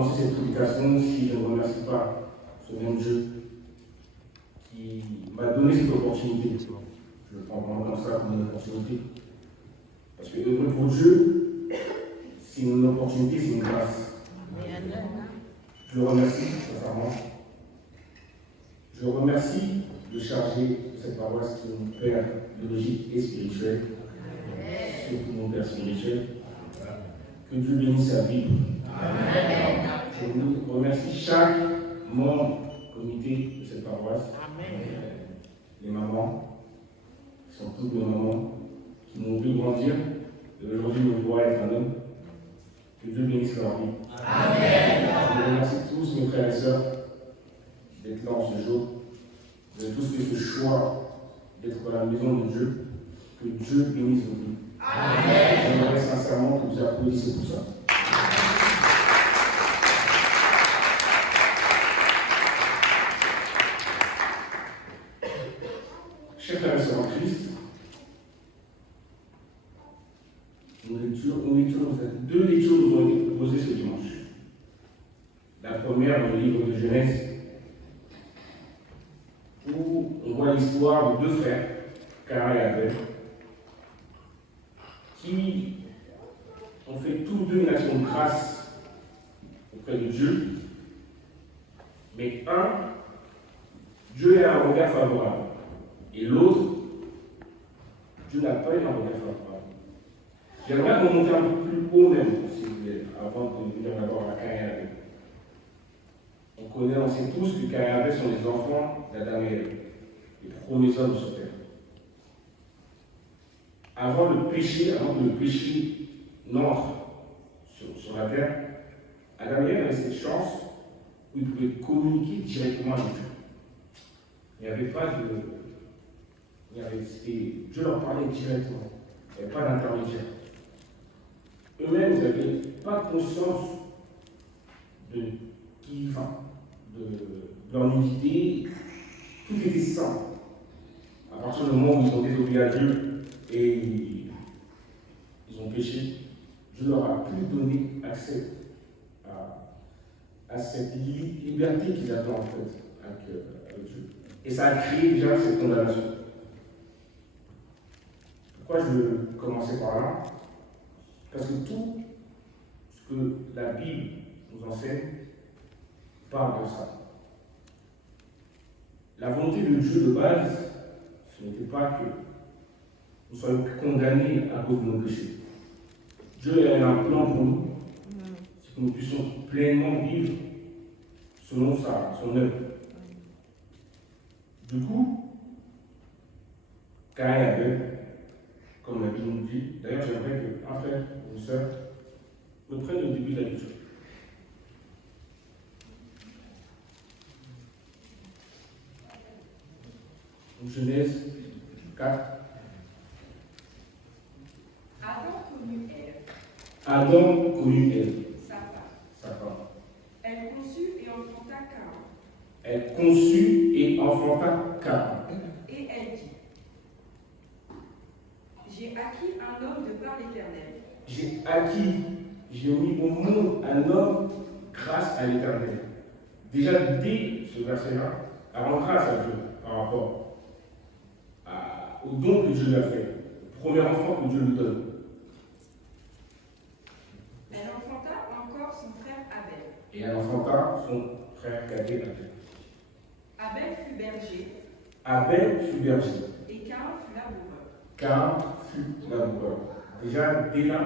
commencer cette prédication si je ne remercie pas ce même Dieu qui m'a donné cette opportunité. Je le prends vraiment comme ça, comme une opportunité. Parce que pour Dieu, c'est une opportunité, c'est une grâce. Je le remercie, sincèrement. Je remercie le chargé de cette paroisse qui est mon père biologique et spirituel, surtout mon père spirituel. Que Dieu bénisse sa vie. Je remercie chaque membre du comité de cette paroisse. Les mamans, qui sont toutes mes mamans, qui m'ont vu grandir et aujourd'hui me voient être un homme. Que Dieu bénisse leur vie. Je remercie tous mes frères et sœurs d'être là en ce jour. Vous avez tous fait ce choix d'être dans la maison de Dieu. Que Dieu bénisse vos vies. J'aimerais sincèrement que vous applaudissez pour ça. Chers frères et sœurs en Christ, deux lectures nous ont été proposées ce dimanche. La première dans le livre de Genèse, où on voit l'histoire de deux frères, Caïn et Abel, qui ont fait tous deux une action de grâce auprès de Dieu. Mais un, Dieu a un regard favorable. Et l'autre, Dieu n'a pas eu un regard favorable. J'aimerais qu'on monte un peu plus haut même, si vous voulez, avant de venir d'abord à Caïn et Abel. On sait tous que Caïn et Abel sont les enfants d'Adam et Ève, les premiers hommes sur terre. Avant que le péché n'entre sur la terre, Adam et Ève avaient cette chance où ils pouvaient communiquer directement avec Dieu. Il n'y avait pas de. Dieu leur parlait directement. Il n'y avait pas d'intermédiaire. Eux-mêmes, ils n'avaient pas conscience de leur nudité. Tout était saint. À partir du moment où ils ont désobéi à Dieu et ils ont péché, Dieu leur a plus donné accès à cette liberté qu'ils avaient en fait avec Dieu. Et ça a créé déjà cette condamnation. Pourquoi je veux commencer par là? Parce que tout ce que la Bible nous enseigne parle de ça. La volonté de Dieu de base, ce n'était pas que nous soyons condamnés à cause de nos péchés. Dieu a un plan pour nous, c'est que nous puissions pleinement vivre selon son œuvre. Du coup, Caïn et Abel, comme la Bible nous dit, d'ailleurs j'aimerais qu'un frère ou une sœur me prenne le début de la lecture. Genèse 4. Adam connut Ève, sa femme. Elle conçut et enfanta Caïn. Elle conçut et enfanta Caïn. Et elle dit: J'ai acquis un homme de par l'Éternel. J'ai mis au monde un homme grâce à l'Éternel. Déjà, dès ce verset-là, elle rend grâce à Dieu par rapport au don que Dieu lui a fait, le premier enfant que Dieu lui donne. Elle enfanta encore son frère Abel. Et elle enfanta son frère cadet Abel. Abel fut berger. Et Caïn fut laboureur. Déjà, dès là,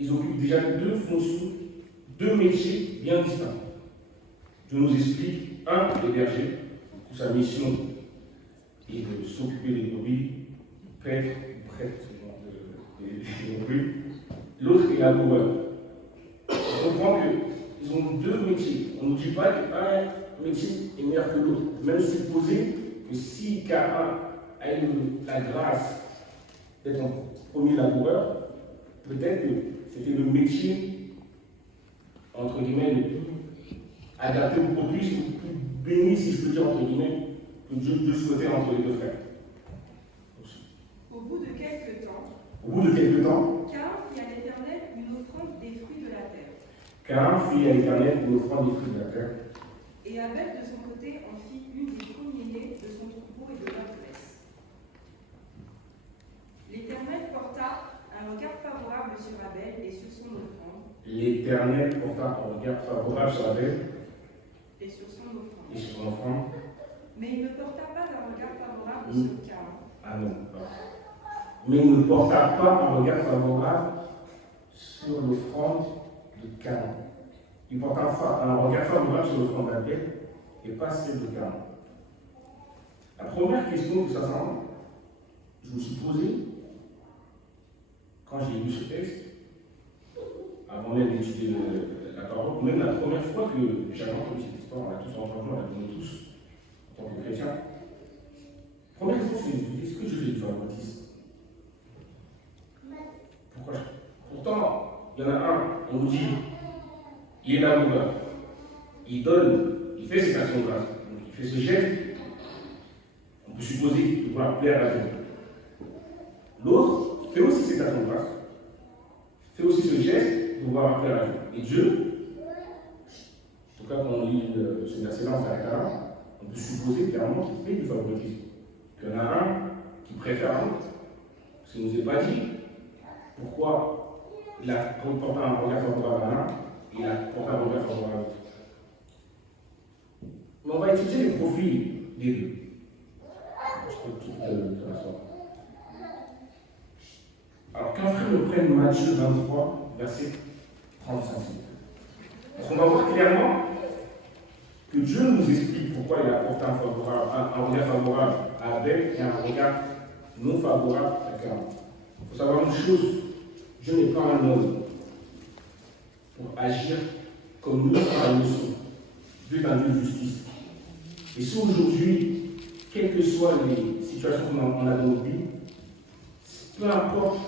ils occupent déjà deux fonctions, deux métiers bien distincts. Dieu nous explique, un, les bergers, pour sa mission et de s'occuper des brebis, prêtre, des brebis. L'autre est laboureur. On comprend qu'ils ont deux métiers. On ne dit pas qu'un métier est meilleur que l'autre. Même supposer que si Caïn a eu la grâce d'être un premier laboureur, peut-être que c'était le métier, entre guillemets, le plus adapté ou propice, ou le plus béni, si je peux dire, entre guillemets, que Dieu souhaitait entre les deux frères. Au bout de quelques temps, Caïn fit à l'Éternel une offrande des fruits de la terre. Caïn fit à l'Éternel une offrande des fruits de la terre. Et Abel, de son côté, en fit une des premiers-nés de son troupeau et de leur graisse. L'Éternel porta un regard favorable sur Abel et sur son offrande. L'Éternel porta un regard favorable sur Abel Et sur son offrande. et sur son offrande. Mais il ne porta pas un regard favorable sur Caïn. Ah non, pas. Mais il ne porta pas un regard favorable sur l'offrande de Caïn. Il porta un regard favorable sur l'offrande d'Abel et pas celle de Caïn. La première question que ça semble, je me suis posée quand j'ai lu ce texte, avant même d'étudier la parole, ou même la première fois que j'avais entendu cette histoire, on l'a tous entendu, on la connaît tous en tant que chrétiens. Première question, c'est est-ce que je vais faire le baptiste? Pourquoi? Pourtant, il y en a un, on nous dit, il est l'amoureux, il donne, il fait cette action de grâce, donc il fait ce geste, on peut supposer qu'il doit plaire à Dieu. L'autre fait aussi cette action de grâce, fait aussi ce geste de vouloir plaire à Dieu. Et Dieu, en tout cas quand on lit ce verset-là, on peut supposer clairement qu'il fait du favoritisme. Qu'il y en a un qui préfère l'autre. Parce qu'il ne nous est pas dit pourquoi il a porté un regard favorable à l'un et il a porté un regard favorable à l'autre. Mais on va étudier les profils des deux. Alors qu'un frère me prenne Matthieu 23, verset 35. Parce qu'on va voir clairement que Dieu nous explique pourquoi il a porté un regard favorable à Abel et un regard non favorable à Caïn. Il faut savoir une chose, Dieu n'est pas un homme pour agir comme nous par la leçon. Dieu est un Dieu de justice. Et si aujourd'hui, quelles que soient les situations qu'on a dans nos vies, peu importe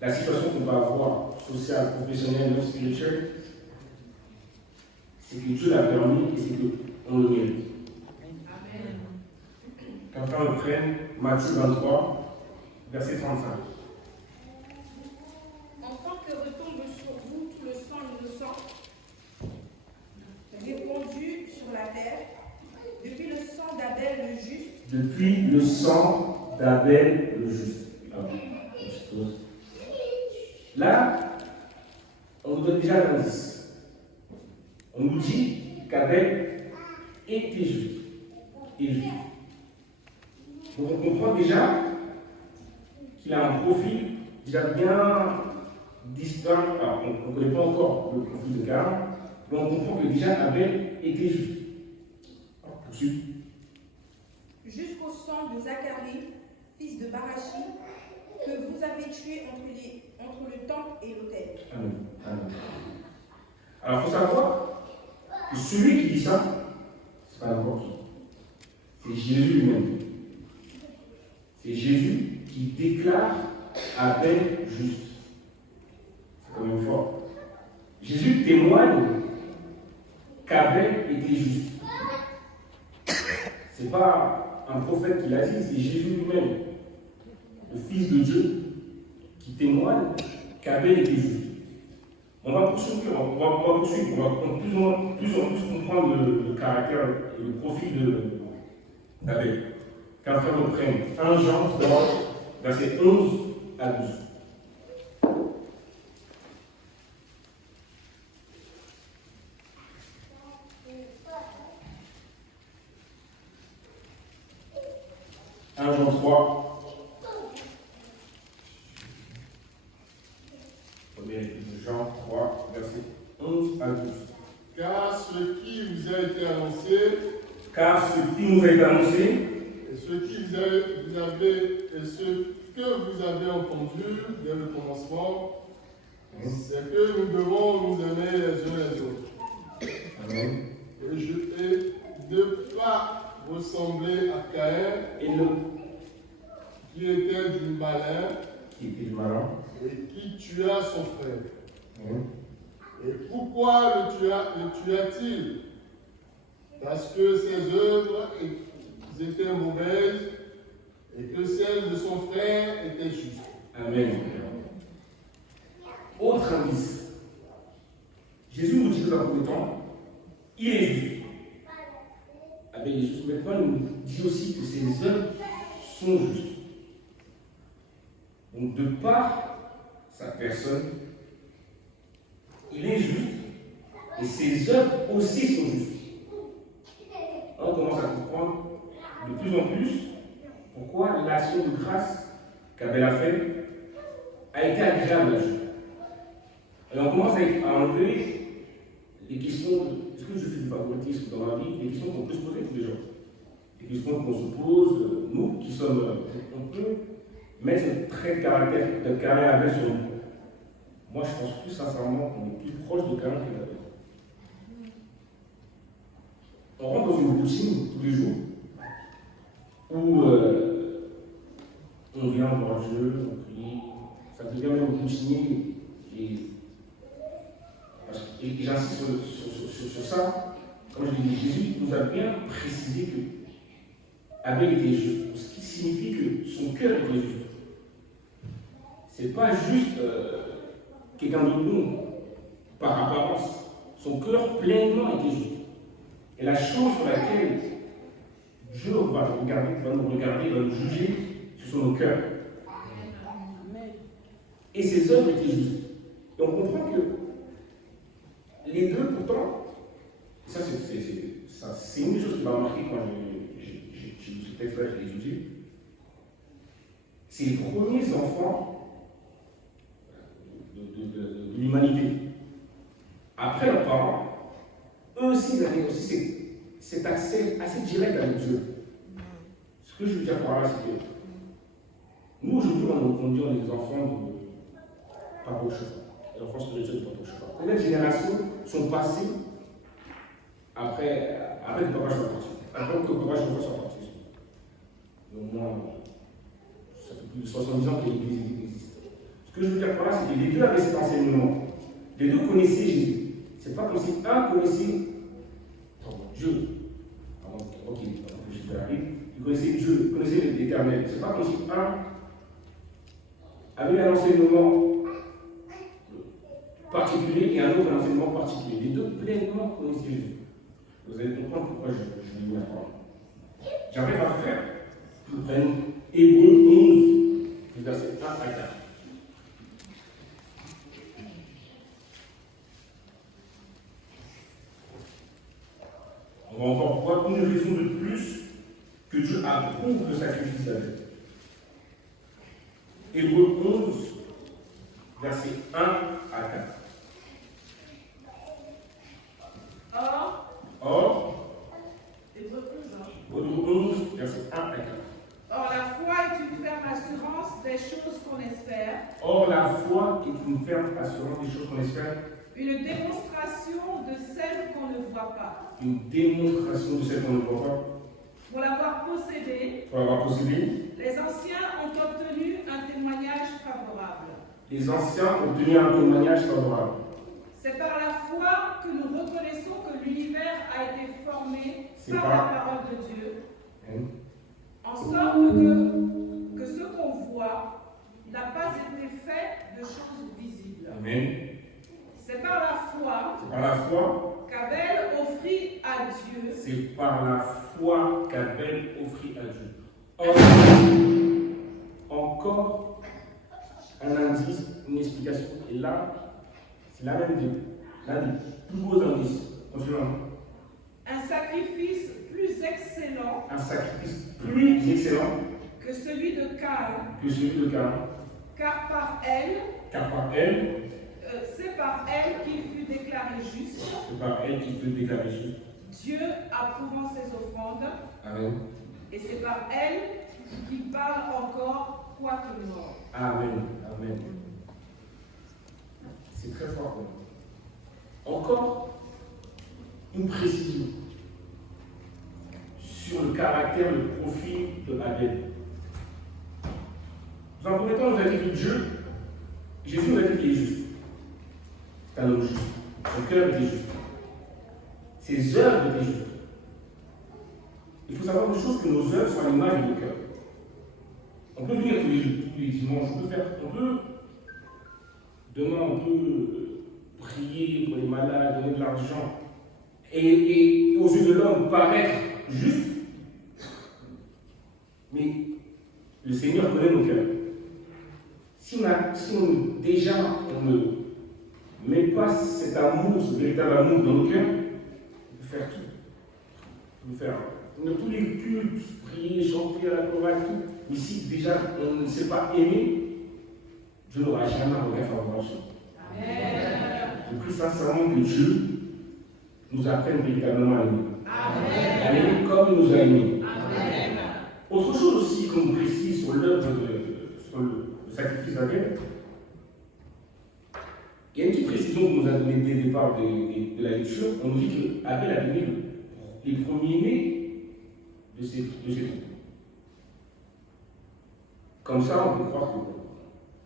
la situation qu'on va avoir, sociale, professionnelle, même spirituelle, c'est que Dieu l'a permis et c'est qu'on le mérite. Amen. Qu'un frère le prenne, Matthieu 23, verset 35. Enfin que retombe sur vous tout le sang innocent, répandu sur la terre, depuis le sang d'Abel le juste. Depuis le sang d'Abel le juste. Là, on nous donne déjà l'indice. On nous dit qu'Abel était juste. Et juste. Donc on comprend déjà qu'il a un profil déjà bien distinct. Alors, on ne connaît pas encore le profil de Caïn, mais on comprend que déjà Abel était juste. Alors, poursuivre. Jusqu'au sang de Zacharie, fils de Barachi, que vous avez tué entre le temple et l'autel. Amen. Amen. Alors, il faut savoir que celui qui dit ça, c'est pas n'importe qui. C'est Jésus lui-même. C'est Jésus qui déclare Abel juste. C'est quand même fort. Jésus témoigne qu'Abel était juste. C'est pas un prophète qui l'a dit, c'est Jésus lui-même, le Fils de Dieu, qui témoigne qu'Abel était juste. On va poursuivre, on va plus ou plus comprendre le caractère et le profil d'Abel. Qu'un frère reprenne 1 Jean 3, versets 11 à 12. Jean 3, Jean 3, verset 11 à 12. Car ce qui vous a été annoncé, et ce que vous avez entendu dès le commencement, c'est que nous devons nous aimer les uns les autres. Amen. Et de ne pas ressembler à Caïn, qui était du malin, et qui tua son frère. Amen. Et pourquoi le tua-t-il? Parce que ses œuvres étaient mauvaises et que celles de son frère étaient justes. Amen. Autre indice. dans un premier temps, il est juste. Ah ben, il est juste. Maintenant, il nous dit aussi que ses œuvres sont justes. Donc, de par sa personne, il est juste, et ses œuvres aussi sont justes. On commence à comprendre de plus en plus pourquoi l'action de grâce qu'Abel a fait a été agréable à Dieu. Et on commence à enlever les questions de est-ce que je fais du favoritisme dans ma vie, les questions qu'on peut se poser tous les jours. Les questions qu'on se pose, nous qui sommes, on peut mettre ce trait de caractère Abel sur nous. Moi, je pense plus sincèrement qu'on est plus proche de Caïn que d'Abel. On rentre dans une routine tous les jours où on vient voir Dieu, on prie, ça devient même routinier. Et j'insiste sur ça, comme je l'ai dit, Jésus nous a bien précisé que Abel était juste, ce qui signifie que son cœur était juste. Ce n'est pas juste quelqu'un de bon par apparence, son cœur pleinement était juste. Et la chose sur laquelle Dieu va nous regarder, va nous juger, ce sont nos cœurs. Et ses œuvres étaient justes. Et on comprend que les deux, pourtant, ça c'est une des choses qui m'a marqué quand j'ai lu ce texte-là, je l'ai étudié. C'est les premiers enfants de l'humanité. Après leurs parents, eux aussi, ils avaient aussi cet accès assez direct avec Dieu. Ce que je veux dire par là, c'est que nous, aujourd'hui, on dit on est des enfants de Papa au cheval. Les enfants spirituels de Papa au cheval. Combien de générations sont passées après que Papa soit parti? Après que Papa soit parti. Au moins, ça fait plus de 70 ans que l'Église existe. Ce que je veux dire par là, c'est que les deux avaient cet enseignement. Les deux connaissaient Jésus. C'est pas comme si un connaissait Dieu. Ok, avant que Jésus arrive, il connaissait Dieu, il connaissait l'Éternel. C'est pas comme si un avait un enseignement particulier et un autre un enseignement particulier. Les deux pleinement connaissaient Jésus. Vous allez comprendre pourquoi je vais vous la parole. J'arrive à faire. Nous prenons Hébreux 11, verset 1 à 4. On va encore voir une raison de plus que Dieu approuve le sacrifice d'Abel. Hébreux 11, verset 1 à 4. Hébreux 11, verset 1 à 4. Or, la foi est une ferme assurance des choses qu'on espère. Or, la foi est une ferme assurance des choses qu'on espère. Une démonstration de celles qu'on ne voit pas. Une démonstration de celles qu'on ne voit pas. Pour l'avoir possédée, les anciens ont obtenu un témoignage favorable. Les anciens ont obtenu un témoignage favorable. C'est par la foi que nous reconnaissons que l'univers a été formé par la parole de Dieu, en sorte que ce qu'on voit n'a pas été fait de choses visibles. Amen. C'est par la foi qu'Abel offrit à Dieu. C'est par la foi qu'Abel offrit à Dieu. Encore un indice, une explication. Et là, c'est l'un des plus gros indices. Un sacrifice plus excellent. Un sacrifice plus excellent que celui de Caïn. Car par elle, c'est par elle qu'il fut déclaré juste. Dieu approuvant ses offrandes. Amen. Et c'est par elle qu'il parle encore quoique mort. Amen. C'est très fort. Encore une précision sur le caractère, le profil de Abel. Dans un premier temps, on nous a dit que Jésus nous a dit qu'il est juste. C'est un homme juste. Son cœur était juste. Ses œuvres étaient justes. Il faut savoir une chose, que nos œuvres sont à l'image de nos cœurs. On peut venir tous les dimanches, on peut demain, on peut prier pour les malades, donner de l'argent, et aux yeux de l'homme paraître juste, mais le Seigneur connaît nos cœurs. Si déjà on ne met pas cet amour, ce véritable amour dans nos cœurs, on peut faire tout. On peut faire tous les cultes, prier, chanter à la chorale, tout. Mais si déjà on ne sait pas aimer, Dieu n'aura jamais un regard favorable sur nous. Je prie sincèrement que Dieu nous apprenne véritablement à aimer. À aimer comme il nous a aimés. Autre chose aussi qu'on précise sur l'œuvre sur le sacrifice d'Abel, il y a une petite précision qu'on nous a donnée dès le départ de la lecture. On nous dit qu'Abel a donné les premiers-nés de ses troupes. Comme ça, on peut croire que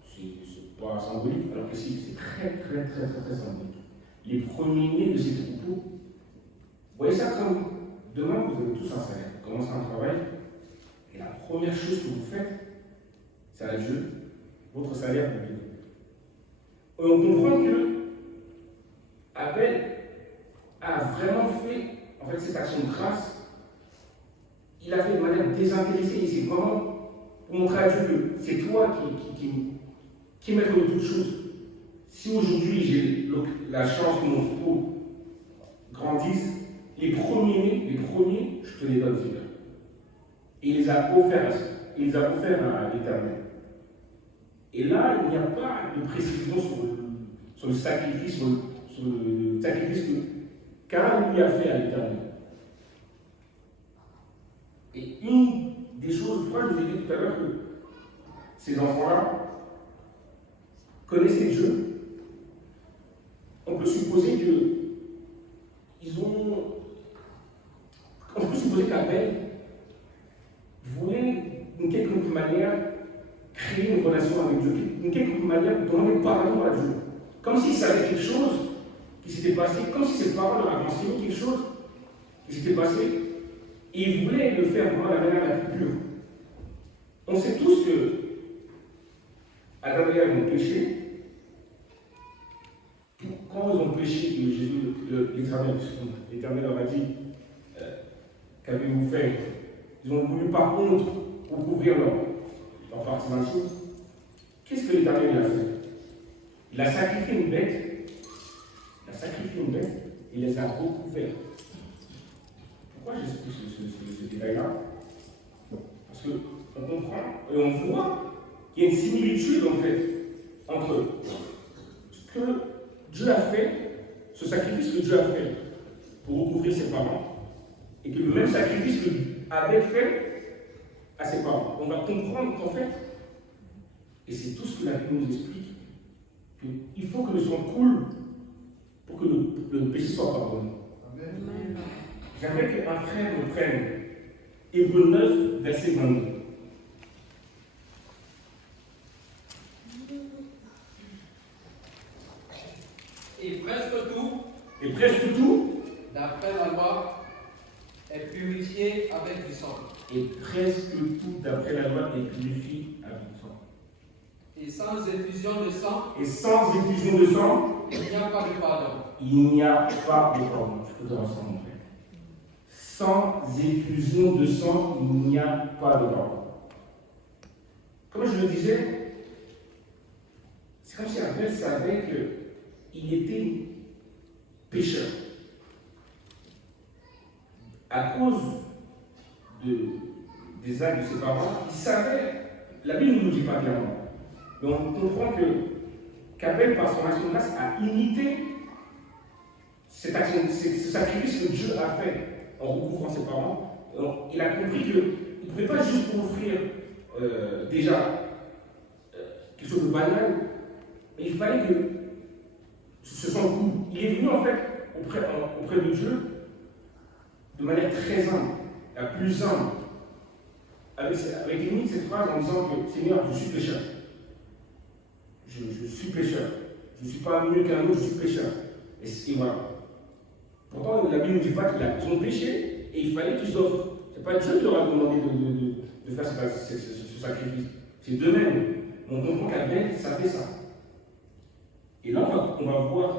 c'est pas symbolique, alors que c'est très symbolique. Les premiers-nés de ces troupeaux, vous voyez ça comme demain, vous avez tous un salaire, vous commencez un travail, et la première chose que vous faites, c'est à Dieu, votre salaire vous donne. Et on comprend que Abel a vraiment fait, en fait, cette action de grâce, il a fait de manière désintéressée, et c'est vraiment pour montrer à Dieu que c'est toi qui est maître de toutes choses. Si aujourd'hui j'ai la chance que mon troupeau grandisse, les premiers, je te les donne, Seigneur. Et il les a offerts à l'Éternel. Et là, il n'y a pas de précision sur le sacrifice, sur le sacrifice qu'Aaron lui a fait à l'Éternel. Et une des choses, moi je vous ai dit tout à l'heure que ces enfants-là connaissaient Dieu. On peut supposer qu'Abel voulait d'une quelconque manière créer une relation avec Dieu, d'une quelconque manière demander pardon à Dieu. Comme s'il savait quelque chose qui s'était passé, comme si ses paroles avaient enseigné quelque chose qui s'était passé, et il voulait le faire vraiment de la manière la plus pure. On sait tous que Adam et Ève ont péché. Quand ils ont péché, que Jésus, l'Éternel leur a dit qu'avez-vous fait? Ils ont voulu par honte recouvrir leur partie d'un chose. Qu'est-ce que l'Éternel a fait? Il a sacrifié une bête, et il les a recouverts. Pourquoi j'explique ce détail-là? Parce qu'on comprend et on voit qu'il y a une similitude en fait entre ce que Dieu a fait, ce sacrifice que Dieu a fait pour recouvrir ses parents, et que le même sacrifice que Abel fait à ses parents. On va comprendre qu'en fait, et c'est tout ce que la Bible nous explique, qu'il faut que le sang coule pour que le péché soit pardonné. Amen. J'aimerais qu'un frère me prenne Hébreux 9, verset 22. Et presque tout, d'après la loi, est purifié avec du sang. Et presque tout, d'après la loi, est purifié avec du sang. Et sans effusion de sang, il n'y a pas de pardon. Il n'y a pas de pardon. Je peux te rassurer, mon frère. Sans effusion de sang, il n'y a pas de pardon. Comme je le disais, c'est comme si Abel savait qu'il était pécheur. À cause des actes de ses parents, il savait, la Bible ne nous dit pas clairement, mais on comprend qu'Abel, par son action de grâce, a imité cette action, ce sacrifice que Dieu a fait en recouvrant ses parents. Alors, il a compris qu'il ne pouvait pas juste offrir quelque chose de banal, mais il fallait que ce soit cool. Il est venu en fait auprès de Dieu de manière très humble, la plus humble, avec limite cette phrase en disant que Seigneur, je suis pécheur. Je suis pécheur. Je ne suis pas mieux qu'un autre, je suis pécheur. Et voilà. Pourtant, la Bible ne dit pas qu'ils ont péché et il fallait qu'ils offrent. Ce n'est pas Dieu qui leur a demandé de faire ce sacrifice. C'est d'eux-mêmes. On comprend qu'Abel savait ça. Et là, on va voir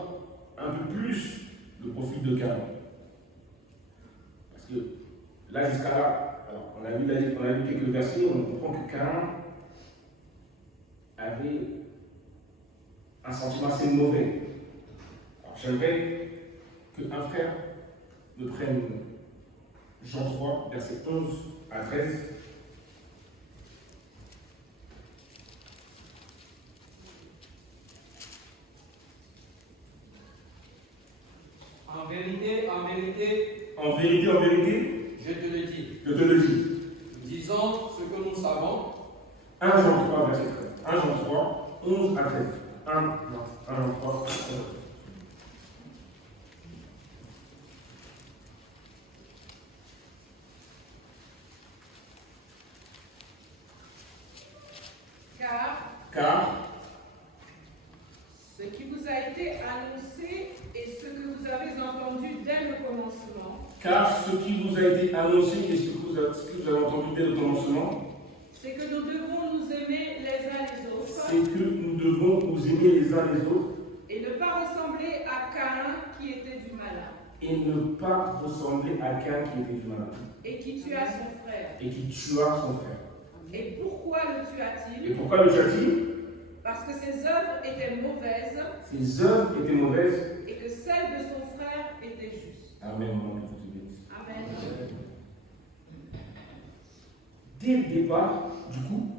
un peu plus le profil de Caïn. Parce que là, jusqu'à là, alors, on a vu quelques versets, on comprend que Caïn avait un sentiment assez mauvais. Alors, j'aimerais qu'un frère me prenne Jean 3, versets 11 à 13. En vérité, en vérité, En vérité, je te le dis. je te le dis. Disons ce que nous savons. 1 Jean 3, verset 13. 1 Jean 3, 11 à 13. 1 Jean 3, 11. Car ce qui vous a été annoncé et ce que vous avez entendu dès le commencement, Car ce qui vous a été annoncé et ce que vous avez entendu dès le commencement, c'est que nous devons nous aimer les uns les autres c'est que nous devons nous aimer les uns les autres et ne pas ressembler à Caïn qui était du malin et ne pas ressembler à quelqu'un qui était du malin et qui tua son frère. et qui tua son frère. Et pourquoi le Et tua-t-il? pourquoi le tua-t-il? Parce que ses œuvres étaient mauvaises Ses œuvres étaient mauvaises. et que celles de son frère étaient justes. Amen. Mon Dieu, te bénisse. Amen. Dès le départ, du coup,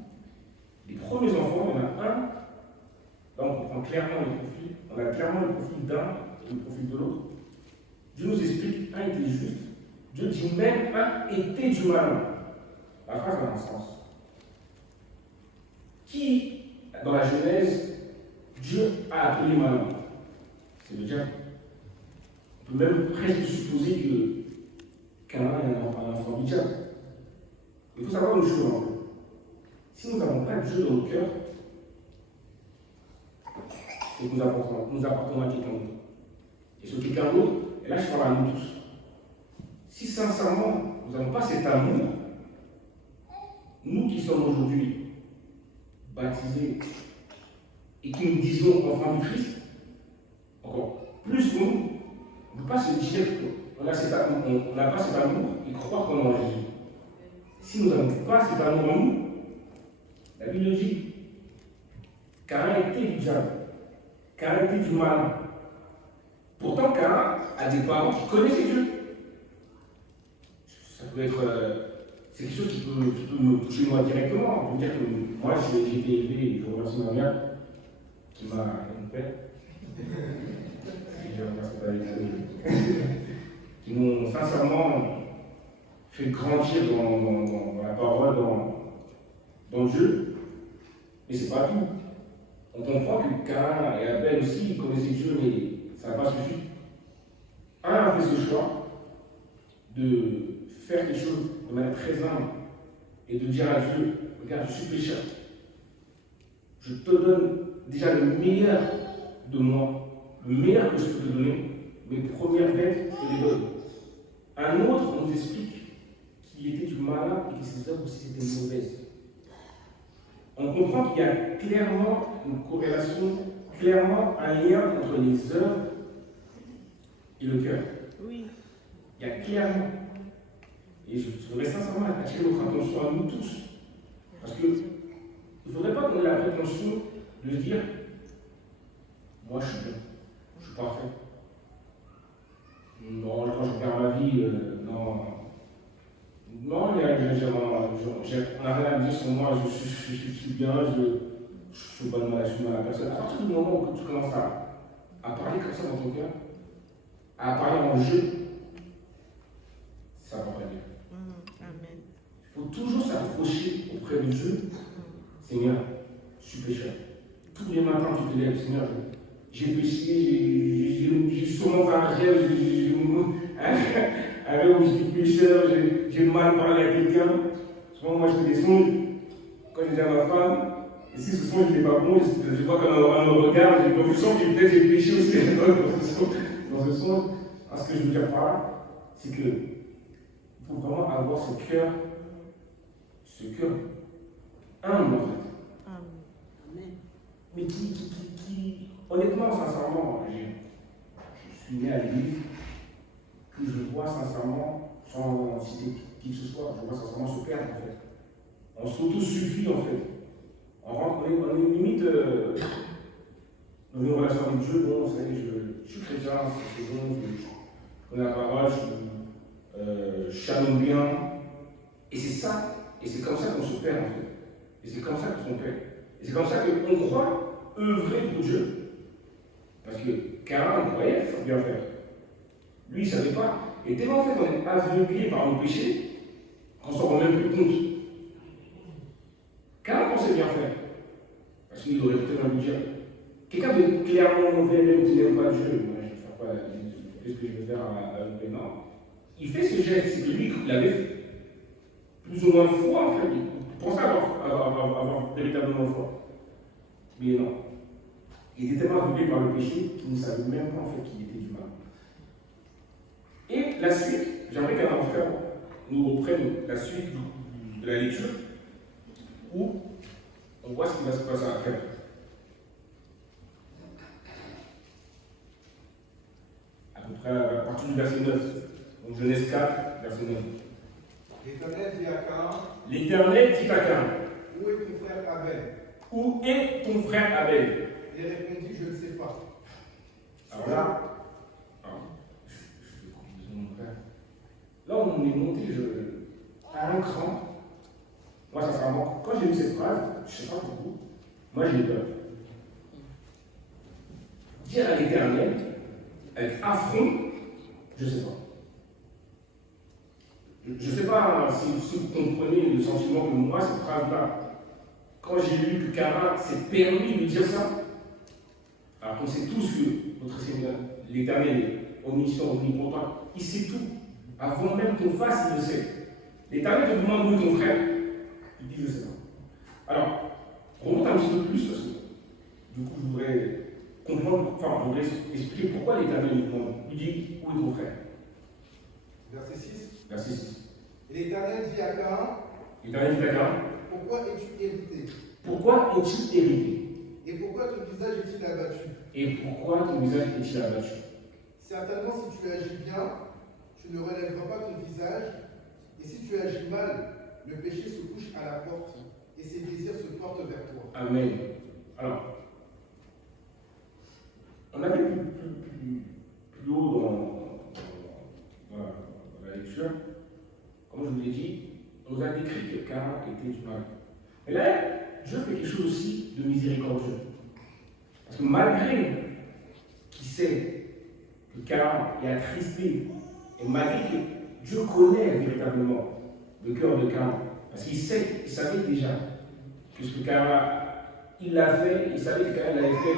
les premiers enfants, il y en a un. Là, on comprend clairement les profils. On a clairement le profil d'un et le profil de l'autre. Dieu nous explique, un était juste. Dieu dit même un était du malin. La phrase a un sens. Qui, dans la Genèse, Dieu a appelé malin? C'est le diable. On peut même presque supposer que Caïn est un enfant du diable. Il faut savoir une chose en fait. Si nous n'avons pas Dieu dans notre cœur, c'est que nous appartenons à quelqu'un d'autre. Et ce quelqu'un d'autre, et là je parle à nous tous. Si sincèrement nous n'avons pas cet amour, nous qui sommes aujourd'hui baptisés et qui nous disons enfants du Christ, encore plus nous, on ne peut pas se dire qu'on n'a pas cet amour et croire qu'on est en Jésus. Si nous n'avons pas cet amour en nous, la Bible dit, Caïn était du diable, Caïn était du mal. Pourtant, Caïn a des parents qui connaissaient Dieu. Ça peut être. C'est quelque chose qui peut me toucher moi directement. On peut dire que moi, j'ai été élevé, et je remercie ma mère, qui m'a. Mon père. Je remercie pas les amis. Qui m'ont sincèrement fait grandir dans la parole, dans Dieu. Mais c'est pas tout. On comprend que Caïn et Abel aussi ils connaissaient Dieu, mais ça n'a pas suffi. Un a fait ce choix de faire quelque chose de manière très humble et de dire à Dieu, regarde, je suis pécheur. Je te donne déjà le meilleur de moi, le meilleur que je peux te donner, mes premières bêtes, je te les donne. Un autre, on nous explique qu'il était du malin et que ses œuvres aussi étaient mauvaises. On comprend qu'il y a clairement une corrélation, clairement un lien entre les œuvres et le cœur. Oui. Il y a clairement. Et je voudrais sincèrement attirer notre attention à nous tous. Parce qu'il ne faudrait pas qu'on ait la prétention de dire moi je suis bien, je suis parfait. Non, quand je regarde ma vie, non. Non, on n'a rien à dire sur moi, je suis bien, je fais pas de mal à personne. À partir du moment où tu commences à parler comme ça dans ton cœur, à parler en jeu, ça va pas bien. Amen. Il faut toujours s'approcher auprès de Dieu. Seigneur, je suis pécheur. Tous les matins, tu te lèves, Seigneur, j'ai péché, j'ai sûrement fait un rêve, un rêve où je suis pécheur, j'ai mal parlé à quelqu'un. Souvent, moi, je fais des songes quand je dis à ma femme. Et si ce songe n'est pas bon, je vois comme un regard, j'ai l'impression que peut-être j'ai péché aussi dans ce songe. Ce que je veux dire par là, c'est que il faut vraiment avoir ce cœur humble en fait. Amen. Mais qui honnêtement, sincèrement, suis né à l'église, que je vois sincèrement, sans citer qui que ce soit, je vois sincèrement se perdre en fait. On s'auto-suffit en fait. On est limite dans une relation avec Dieu. Bon, vous savez, je suis chrétien, c'est bon, je connais la parole, je chanoine bien. Et c'est ça, et c'est comme ça qu'on se perd en fait. Et c'est comme ça qu'on se perd. Et c'est comme ça qu'on croit œuvrer pour Dieu. Parce que Caïn croyait, il faut bien faire. Lui, il ne savait pas. Et tellement en fait, on est aveuglé par nos péchés, qu'on ne s'en rend même plus compte. Caïn pensait bien faire. Parce qu'il aurait peut-être envie de dire. Quelqu'un de clairement mauvais, même qui n'aime pas Dieu, moi je ne vais faire pas ce que je vais faire à non. Il fait ce geste, c'est que lui, il avait fait plus ou moins foi en fait. Il pensait avoir véritablement foi. Mais non. Il était tellement aveuglé par le péché qu'il ne savait même pas en fait qu'il était du mal. Et la suite, j'aimerais qu'un frère nous reprenne la suite de la lecture où on voit ce qui va se passer après. À peu près à partir du verset 9. Donc Genèse 4, verset 9. L'Éternel dit à Caïn, L'Éternel dit à Caïn, où est ton frère Abel? où est ton frère Abel? Il répondit, je ne sais pas. Alors là, là on est monté à un cran. Moi, sincèrement, quand j'ai lu cette phrase, je ne sais pas pour vous, moi j'ai eu peur. Dire à l'Éternel, avec affront, je ne sais pas. Je ne sais pas si vous comprenez le sentiment que moi, cette phrase-là, quand j'ai lu que Caïn s'est permis de dire ça, alors qu'on sait tous que notre Seigneur, l'Éternel, est omniscient, omnipotent, il sait tout. Avant même qu'on fasse, il le sait. L'Éternel te demande où est ton frère, il dit je ne sais pas. Alors, remonte un petit peu plus parce que du coup je voudrais comprendre, enfin je voudrais expliquer pourquoi l'Éternel lui demande. Il dit où est ton frère? Verset 6. Verset 6. Et l'Éternel dit à Caïn, L'Éternel dit à Caïn, pourquoi es-tu hérité? pourquoi es-tu hérité? Et pourquoi ton visage est-il abattu? Et pourquoi ton visage est-il abattu? Certainement, si tu agis bien, tu ne relèveras pas ton visage, et si tu agis mal, le péché se couche à la porte, et ses désirs se portent vers toi. Amen. Alors, on avait plus haut dans la lecture, comme je vous l'ai dit, on nous a décrit que Caïn était du mal. Mais là, Dieu fait quelque chose aussi de miséricordieux. Parce que malgré qu'il sait que Caïn est attristé, et malgré que Dieu connaît véritablement le cœur de Caïn, parce qu'il savait déjà que ce que Caïn il l'a fait, il savait que Caïn l'avait fait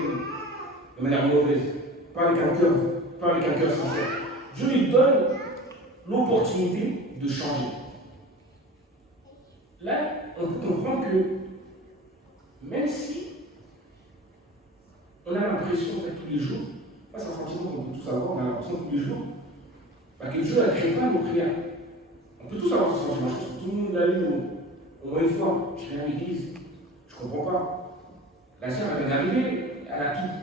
de manière mauvaise, pas avec un cœur sincère. Dieu lui donne l'opportunité de changer. Là, on peut comprendre que même si on a l'impression en fait, tous les jours, c'est un sentiment qu'on peut tous avoir, on a l'impression tous les jours que Dieu n'agrée pas nos prières. On peut tous avoir ce sentiment, je pense que tout le monde l'a eu au moins une fois. Je viens à l'église, je ne comprends pas. La sœur elle vient d'arriver, elle a tout.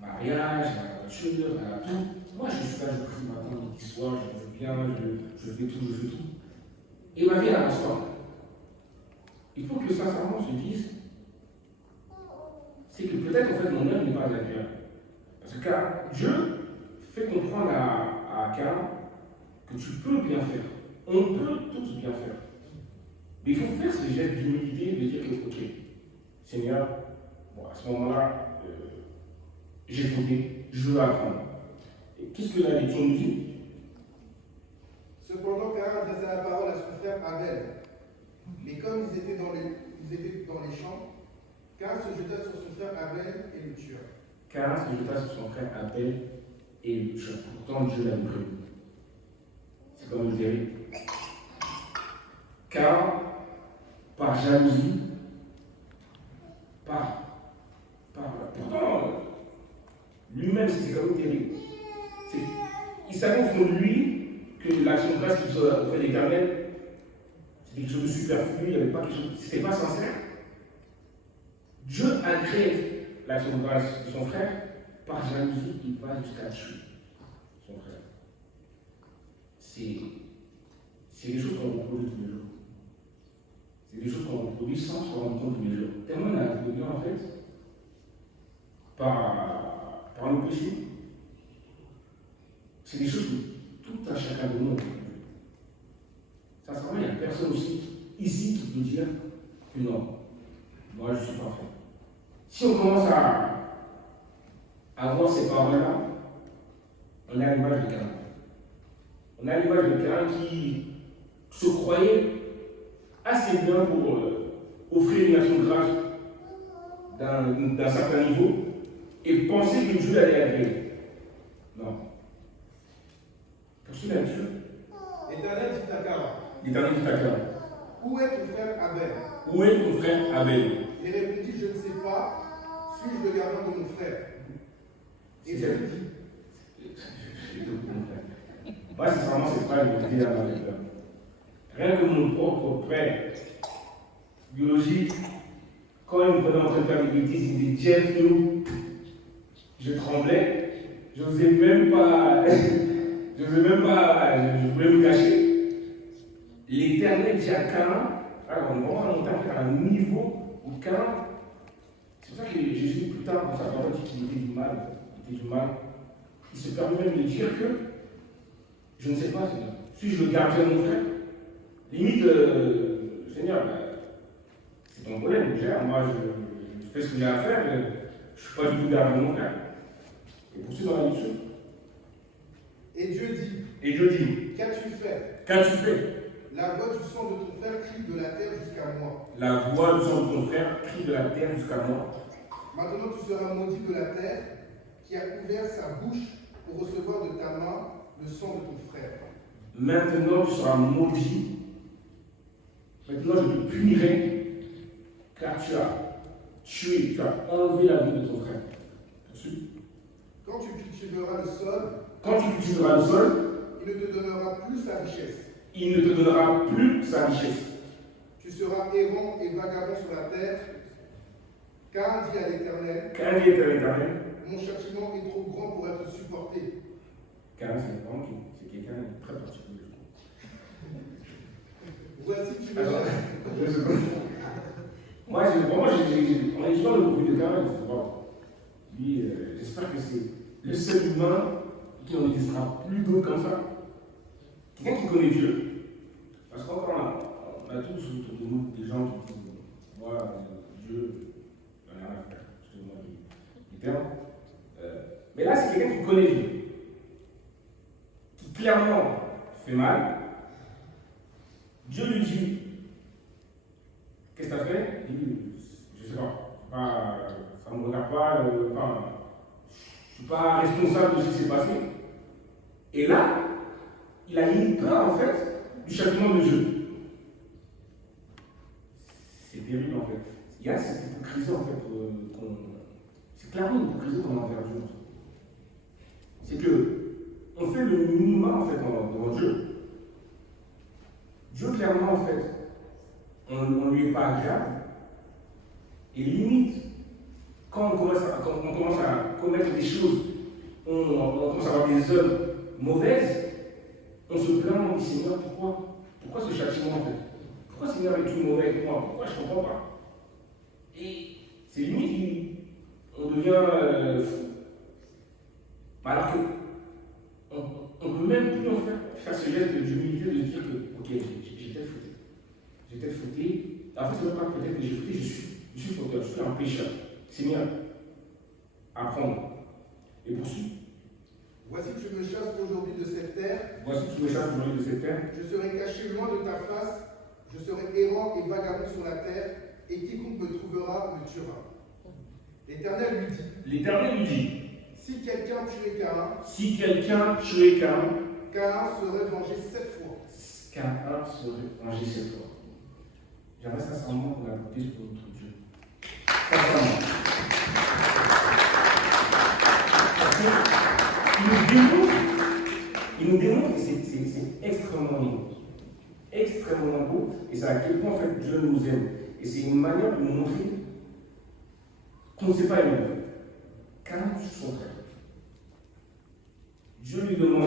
Mariage, elle a la voiture, elle a tout. Moi je suis là, je prie matin, midi, soir, je veux bien, je fais tout. Et ma vie elle avance pas. Il faut que sincèrement on se dise, c'est que peut-être en fait mon œuvre n'est pas agréable. Parce que Dieu fait comprendre à Caïn que tu peux bien faire. On peut tous bien faire. Mais il faut faire ce geste d'humilité, de dire que, ok, Seigneur, bon, à ce moment-là, j'ai fauté, je veux apprendre. Et qu'est-ce que la lecture nous dit? Cependant, Caïn adressa la parole à son frère Abel. Mais comme ils étaient dans les champs, Caïn se jeta sur son frère Abel et le tua. Caïn se jeta sur son frère Abel et le tua. Pourtant, Dieu l'avait prévu. C'est comme le terrible. Caïn, par jalousie, pourtant, lui-même, c'était comme terrible. Il savait au fond de lui que l'action de grâce qu'il faisait auprès de l'Éternel, c'était quelque chose de superflu, il n'y avait pas quelque chose, c'était pas sincère. Dieu a créé l'action de grâce de son frère, par jalousie, il va jusqu'à tuer. son frère. C'est des choses qu'on reproduit tous les jours. C'est des choses qu'on reproduit sans se rendre compte tous les jours. Tellement on a introduit en fait par le péché. C'est des choses que tout à chacun de nous. Ça se il n'y a personne aussi ici qui peut dire que non, moi je suis parfait. Si on commence à avoir ces paroles-là, on a l'image de quelqu'un. On a l'image de quelqu'un qui se croyait assez bien pour offrir une action de grâce d'un certain niveau et penser que Dieu allait agréer. Non. Poursuis la Dieu. Éternel dit à Caïn. L'Éternel dit à Caïn. Où est ton frère Abel? Où est ton frère Abel? Il répondit, je ne sais pas, suis-je le gardien de mon frère? Et Dieu dit, moi, sincèrement, cette phrase me dit à ma vie. Rien que mon propre père biologique, quand il me prenait en train de faire des bêtises, il disait Jeff, nous, je tremblais, je n'osais même pas, je voulais me cacher. L'Éternel dit à Caïn, alors on va monter à un niveau où Caïn, c'est pour ça que Jésus, plus tard, dans sa parole, dit qu'il était du mal, il se permet même de dire que je ne sais pas, Seigneur, suis-je le gardien de mon frère? Limite, Seigneur, c'est ton problème, moi je fais ce que j'ai à faire, je ne suis pas du tout gardien de mon frère. Et poursuit dans la mission. et Dieu dit, qu'as-tu fait? Qu'as-tu fait? La voix du sang de ton frère crie de la terre jusqu'à moi. La voix du sang de ton frère crie de la terre jusqu'à moi. Maintenant tu seras maudit de la terre qui a ouvert sa bouche pour recevoir de ta main le sang de ton frère. Maintenant tu seras maudit. Maintenant je te punirai car tu as tué, tu as enlevé la vie de ton frère. Poursuis. Quand tu cultiveras le sol, il ne te donnera plus sa richesse. Il ne te donnera plus sa richesse. Tu seras errant et vagabond sur la terre, car dit à l'Éternel, mon châtiment est trop grand pour être supporté. Car c'est quelqu'un de très particulier. Voici tu me Moi, on a l'histoire de beaucoup de Caïn, c'est vrai. Lui, j'espère que c'est le seul humain qui n'en existera plus d'autres comme ça. Quelqu'un qui connaît Dieu. Parce qu'encore là, on a tous autour de nous des gens qui disent moi, Dieu, j'en ai rien à faire. Excusez-moi du terme. Mais là, c'est quelqu'un qui connaît Dieu. Qui clairement fait mal. Dieu lui dit qu'est-ce que tu as fait? Il dit je ne sais pas. Ça ne me regarde pas. Je ne suis pas responsable de ce qui s'est passé. Et là, il a eu peur en fait du châtiment de Dieu. C'est terrible en fait. Il y a cette hypocrisie en fait c'est clairement une hypocrisie qu'on a envers Dieu. C'est que on fait le minimum en fait devant Dieu. Dieu clairement en fait, on ne lui est pas agréable. Et limite, quand on commence à commettre des choses, on commence à avoir des œuvres mauvaises, on se plaint, on dit Seigneur, pourquoi ce châtiment en fait? Pourquoi Seigneur est tout mauvais avec moi? Pourquoi je ne comprends pas? Et c'est limite, on devient fou. Alors que on ne peut même plus en faire ce geste d'humilité de dire que ok, j'ai peut-être fauté. En fait, ce n'est pas peut-être que j'ai fauté, je suis fauteur, je suis un pécheur. Seigneur, apprendre. Et poursuis. Voici tu me chasses aujourd'hui de cette terre. Je serai caché loin de ta face. Je serai errant et vagabond sur la terre, et quiconque me trouvera me tuera. L'Éternel lui dit, si quelqu'un tuait Caïn, Caïn serait vengé 7 fois. J'aimerais sincèrement qu'on applaudisse pour notre Dieu. Il nous démontre que c'est extrêmement beau. Extrêmement beau. Et c'est à quel point en fait Dieu nous aime. Et c'est une manière de nous montrer qu'on ne sait pas aimer. Car son frère. Dieu lui demande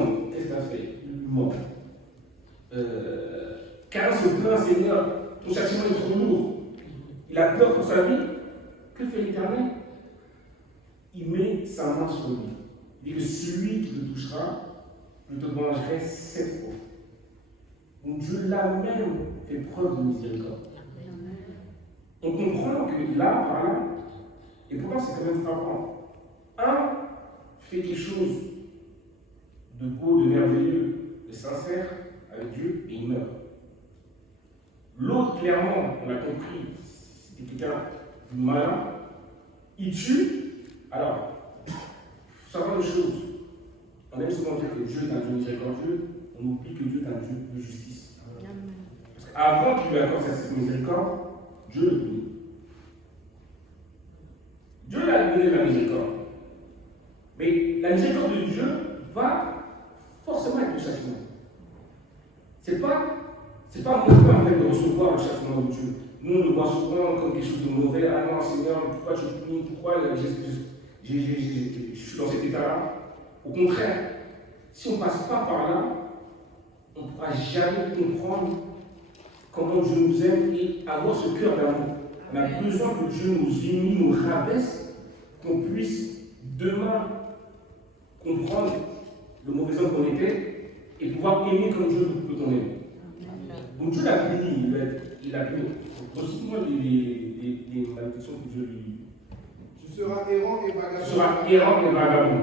se plaint, Seigneur, ton châtiment est trop lourd. Il a peur pour sa vie. Que fait l'Éternel? Il met sa main sur lui. Il dit que celui qui le touchera, je te vengerai 7 fois. Donc Dieu l'a même fait preuve de miséricorde. On comprend que là, par là, et pourquoi c'est quand même frappant, un fait quelque chose de beau, de merveilleux, de sincère avec Dieu, et il meurt. L'autre, clairement, on l'a compris, c'était quelqu'un de malin, il tue. Alors, il faut savoir une chose, on aime souvent dire que Dieu est un Dieu miséricordieux, on oublie que Dieu est un Dieu de justice. Parce qu'avant qu'il lui accorde cette miséricorde, Dieu le punit. Dieu lui a donné la miséricorde. Mais la miséricorde de Dieu va forcément avec le châtiment. C'est pas mauvais en fait de recevoir le châtiment de Dieu. Nous, on le voit souvent comme quelque chose de mauvais. Ah non, Seigneur, pourquoi tu me punis? Pourquoi je suis dans cet état-là? Au contraire, si on ne passe pas par là, on ne pourra jamais comprendre comment Dieu nous aime et avoir ce cœur d'amour. On a besoin que Dieu nous humilie, nous rabaisse, qu'on puisse demain comprendre le mauvais homme qu'on était et pouvoir aimer comme Dieu veut qu'on aime. Donc Dieu l'a puni, il a puni. Recite-moi les malédictions que Dieu lui. Tu seras errant et vagabond. Tu seras errant et vagabond.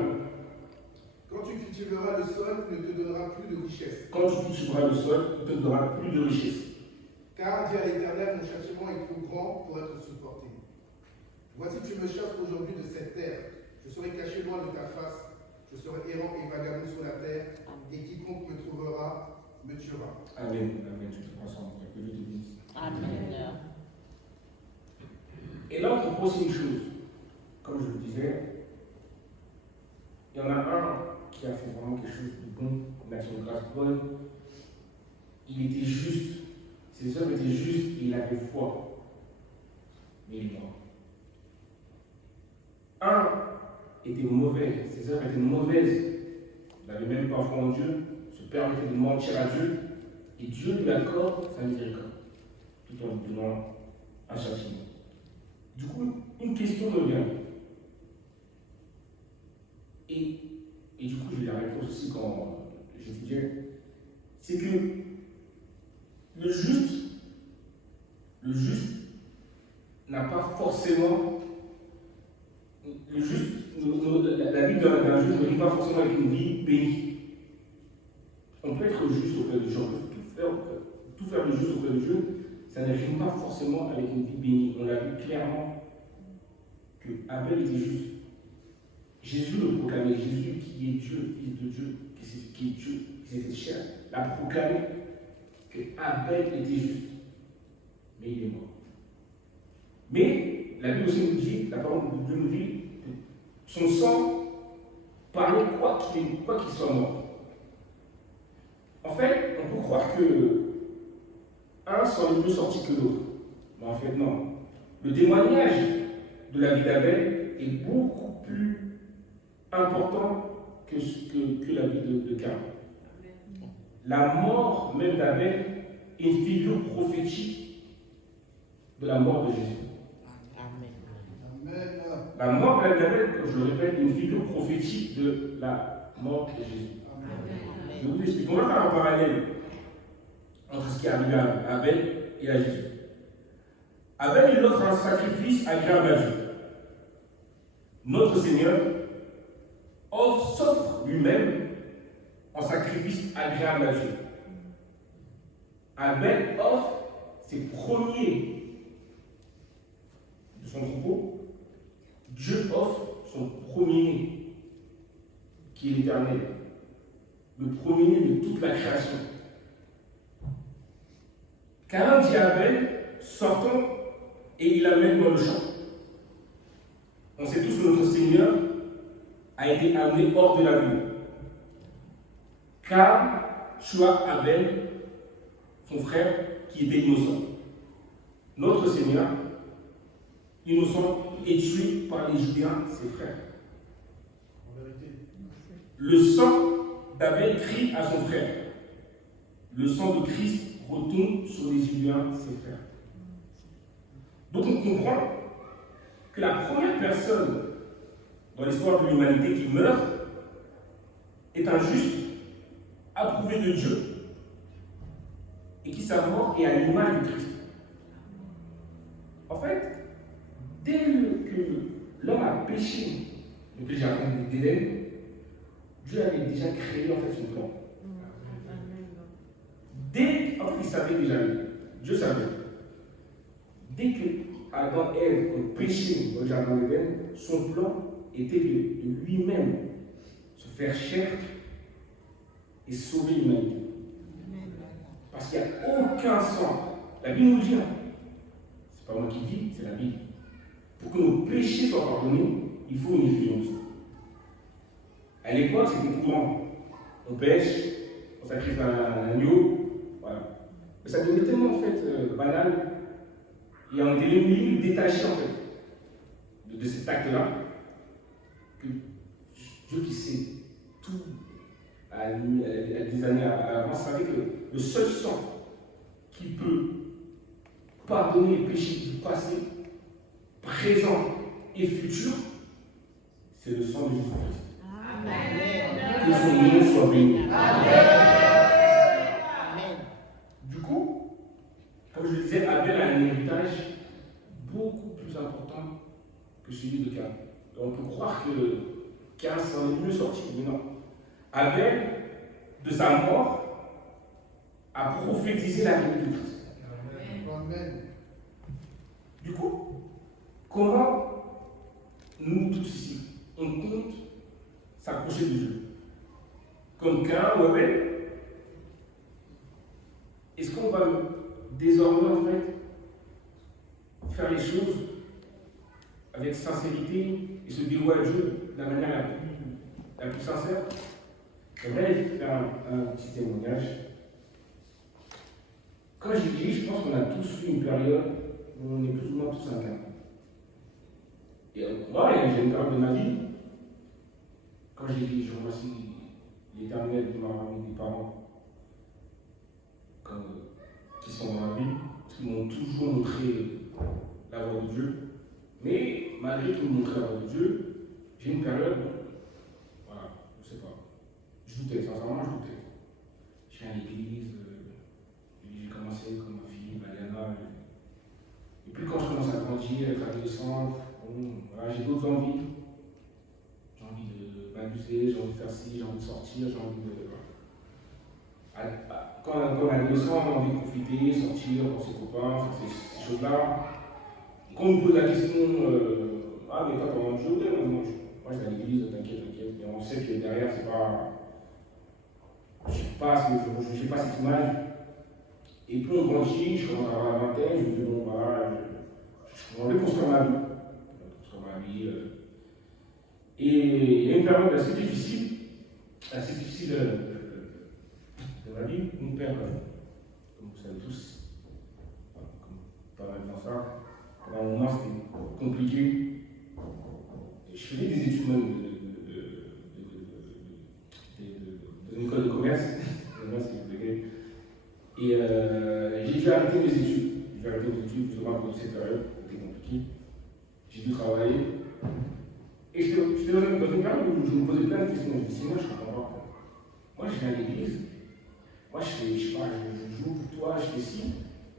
Quand tu cultiveras le sol, il ne te donnera plus de richesse. Quand tu cultiveras le sol, il ne te donnera plus de richesse. Car, dit à l'Éternel, mon châtiment est trop grand pour être supporté. Voici, tu me chasses aujourd'hui de cette terre. Je serai caché loin de ta face. Je serai errant et vagabond sur la terre. Et quiconque me trouvera me tuera. Amen. Amen. Je te crois sans que Dieu te bénisse. Amen. Et là, on comprend aussi une chose. Comme je le disais, il y en a un qui a fait vraiment quelque chose de bon, une action de grâce bonne. Il était juste. Ses œuvres étaient justes et il avait foi. Mais il est mort. Un était mauvais, ses œuvres étaient mauvaises. Il n'avait même pas foi en Dieu, se permettait de mentir à Dieu, et Dieu lui accorde sa miséricorde, tout en lui donnant un châtiment. Du coup, une question me vient. Et du coup, j'ai la réponse aussi quand j'étudiais. C'est que le juste n'a pas forcément. Le juste, la vie d'un juste ne vient pas forcément avec une vie bénie. On peut être juste auprès de Dieu, on peut tout faire de juste auprès de Dieu, ça ne rime pas forcément avec une vie bénie. On l'a vu clairement que Abel était juste. Jésus le proclamait, Jésus qui est Dieu, fils de Dieu, qui est Dieu, qui s'est fait chair, l'a proclamé que Abel était juste. Mais il est mort. Mais la Bible aussi nous dit, la parole de Dieu nous dit, que son sang parlait quoi qu'il soit mort. En fait, on peut croire que un soit mieux sorti que l'autre. Mais en fait, non. Le témoignage de la vie d'Abel est beaucoup plus important que la vie de Caïn. La mort même d'Abel est une figure prophétique de la mort de Jésus. Amen. La mort d'Abel, je le répète, est une figure prophétique de la mort de Jésus. Je vous explique. On va faire un parallèle entre ce qui est arrivé à Abel et à Jésus. Abel, il offre un sacrifice agréable à Dieu. Notre Seigneur s'offre lui-même en sacrifice agréable à Dieu. Abel offre ses premiers de son troupeau. Dieu offre son premier-né, qui est l'Éternel, le premier-né de toute la création. Caïn dit à Abel, sortons, et il amène dans le champ. On sait tous que notre Seigneur a été amené hors de la ville. Car tua Abel, son frère, qui était innocent. Notre Seigneur, innocent, est tué par les Judéens, ses frères. En vérité. Le sang d'Abel crie à son frère. Le sang de Christ retombe sur les Juliens, ses frères. Donc on comprend que la première personne dans l'histoire de l'humanité qui meurt est un juste approuvé de Dieu et qui sa mort est à l'image de Christ. En fait, dès que l'homme a péché donc le jardin d'Éden, Dieu avait déjà créé en fait son plan. En fait, il savait déjà, Dieu savait. Dès que Adam et Ève ont péché au jardin d'Éden, son plan était de lui-même se faire chair et sauver l'humanité. Parce qu'il n'y a aucun sang. La Bible nous le dit, c'est pas moi qui dis, c'est la Bible. Pour que nos péchés soient pardonnés, il faut une effusion de sang. À l'époque, c'était courant. On pêche, on sacrifie un agneau, voilà. Mais ça devenait tellement en fait banal, et on était limite détaché en fait de cet acte-là, que Dieu qui sait tout à des années avant savait que le seul sang qui peut pardonner les péchés du passé, présent et futur, c'est le sang de Jésus-Christ. Que son nom soit béni. Du coup, comme je le disais, Abel a un héritage beaucoup plus important que celui de Cain. On peut croire que Cain s'en est mieux sorti, mais non. Abel, de sa mort, a prophétisé la venue de Christ. Amen. Du coup, comment nous tous ici, on compte s'approcher de Dieu? Comme Cain ou Abel? Est-ce qu'on va désormais en fait faire les choses avec sincérité et se dévouer à Dieu de la manière la plus sincère? J'aimerais faire un petit témoignage. Quand j'ai dit, je pense qu'on a tous eu une période où on est plus ou moins tous un cas. Et moi, j'ai une période de ma vie, quand j'ai dit, je remercie l'Éternel de m'avoir mis des parents qui sont dans ma vie, qui m'ont toujours montré la voie de Dieu. Mais malgré qu'ils m'ont montré la voie de Dieu, j'ai une période, voilà, je sais pas, je doutais, sincèrement, je doutais. Je suis à l'église, j'ai commencé comme ma fille, Mariana. Et puis quand je commence à grandir, à être adolescent, voilà, j'ai d'autres envies. J'ai envie de m'amuser, j'ai envie de faire ci, j'ai envie de sortir, j'ai envie de. Quand on est adolescent, on a envie de profiter, sortir, voir ses copains, faire ces choses-là. Quand on me pose la question, ah mais toi comment tu joues? Moi je vais à l'église, t'inquiète. Et on sait que derrière, c'est pas. Je sais pas cette image. Et puis on grandit, je commence à avoir la vingtaine, je me dis bon voilà, je vais construire ma vie. Et il y a une période assez difficile de ma vie. Mon père, comme vous savez tous, comme pas mal dans ça, pendant un moment c'était compliqué. Et je faisais des études même de l'école de commerce. Et j'ai dû arrêter mes études. Justement pour cette période, c'était compliqué. J'ai dû travailler. Et j'étais dans une période où je me posais plein de questions. Je me disais, moi je comprends pas. Moi je viens à l'église, moi je sais pas, je joue pour toi, je fais ci,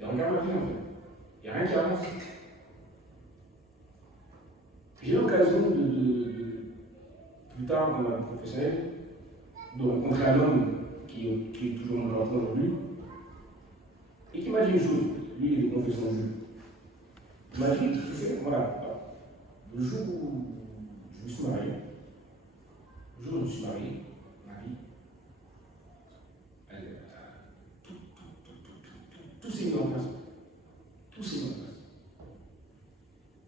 et regarde ma vie en fait. Il n'y a rien qui avance. J'ai eu l'occasion plus tard dans ma vie professionnelle, de rencontrer un homme qui est toujours mon enfant aujourd'hui, et qui m'a dit une chose. Lui, il est confesseur de Dieu. Il m'a dit, tu sais, voilà, le jour où je me suis marié, ma vie, tout s'est mis en place.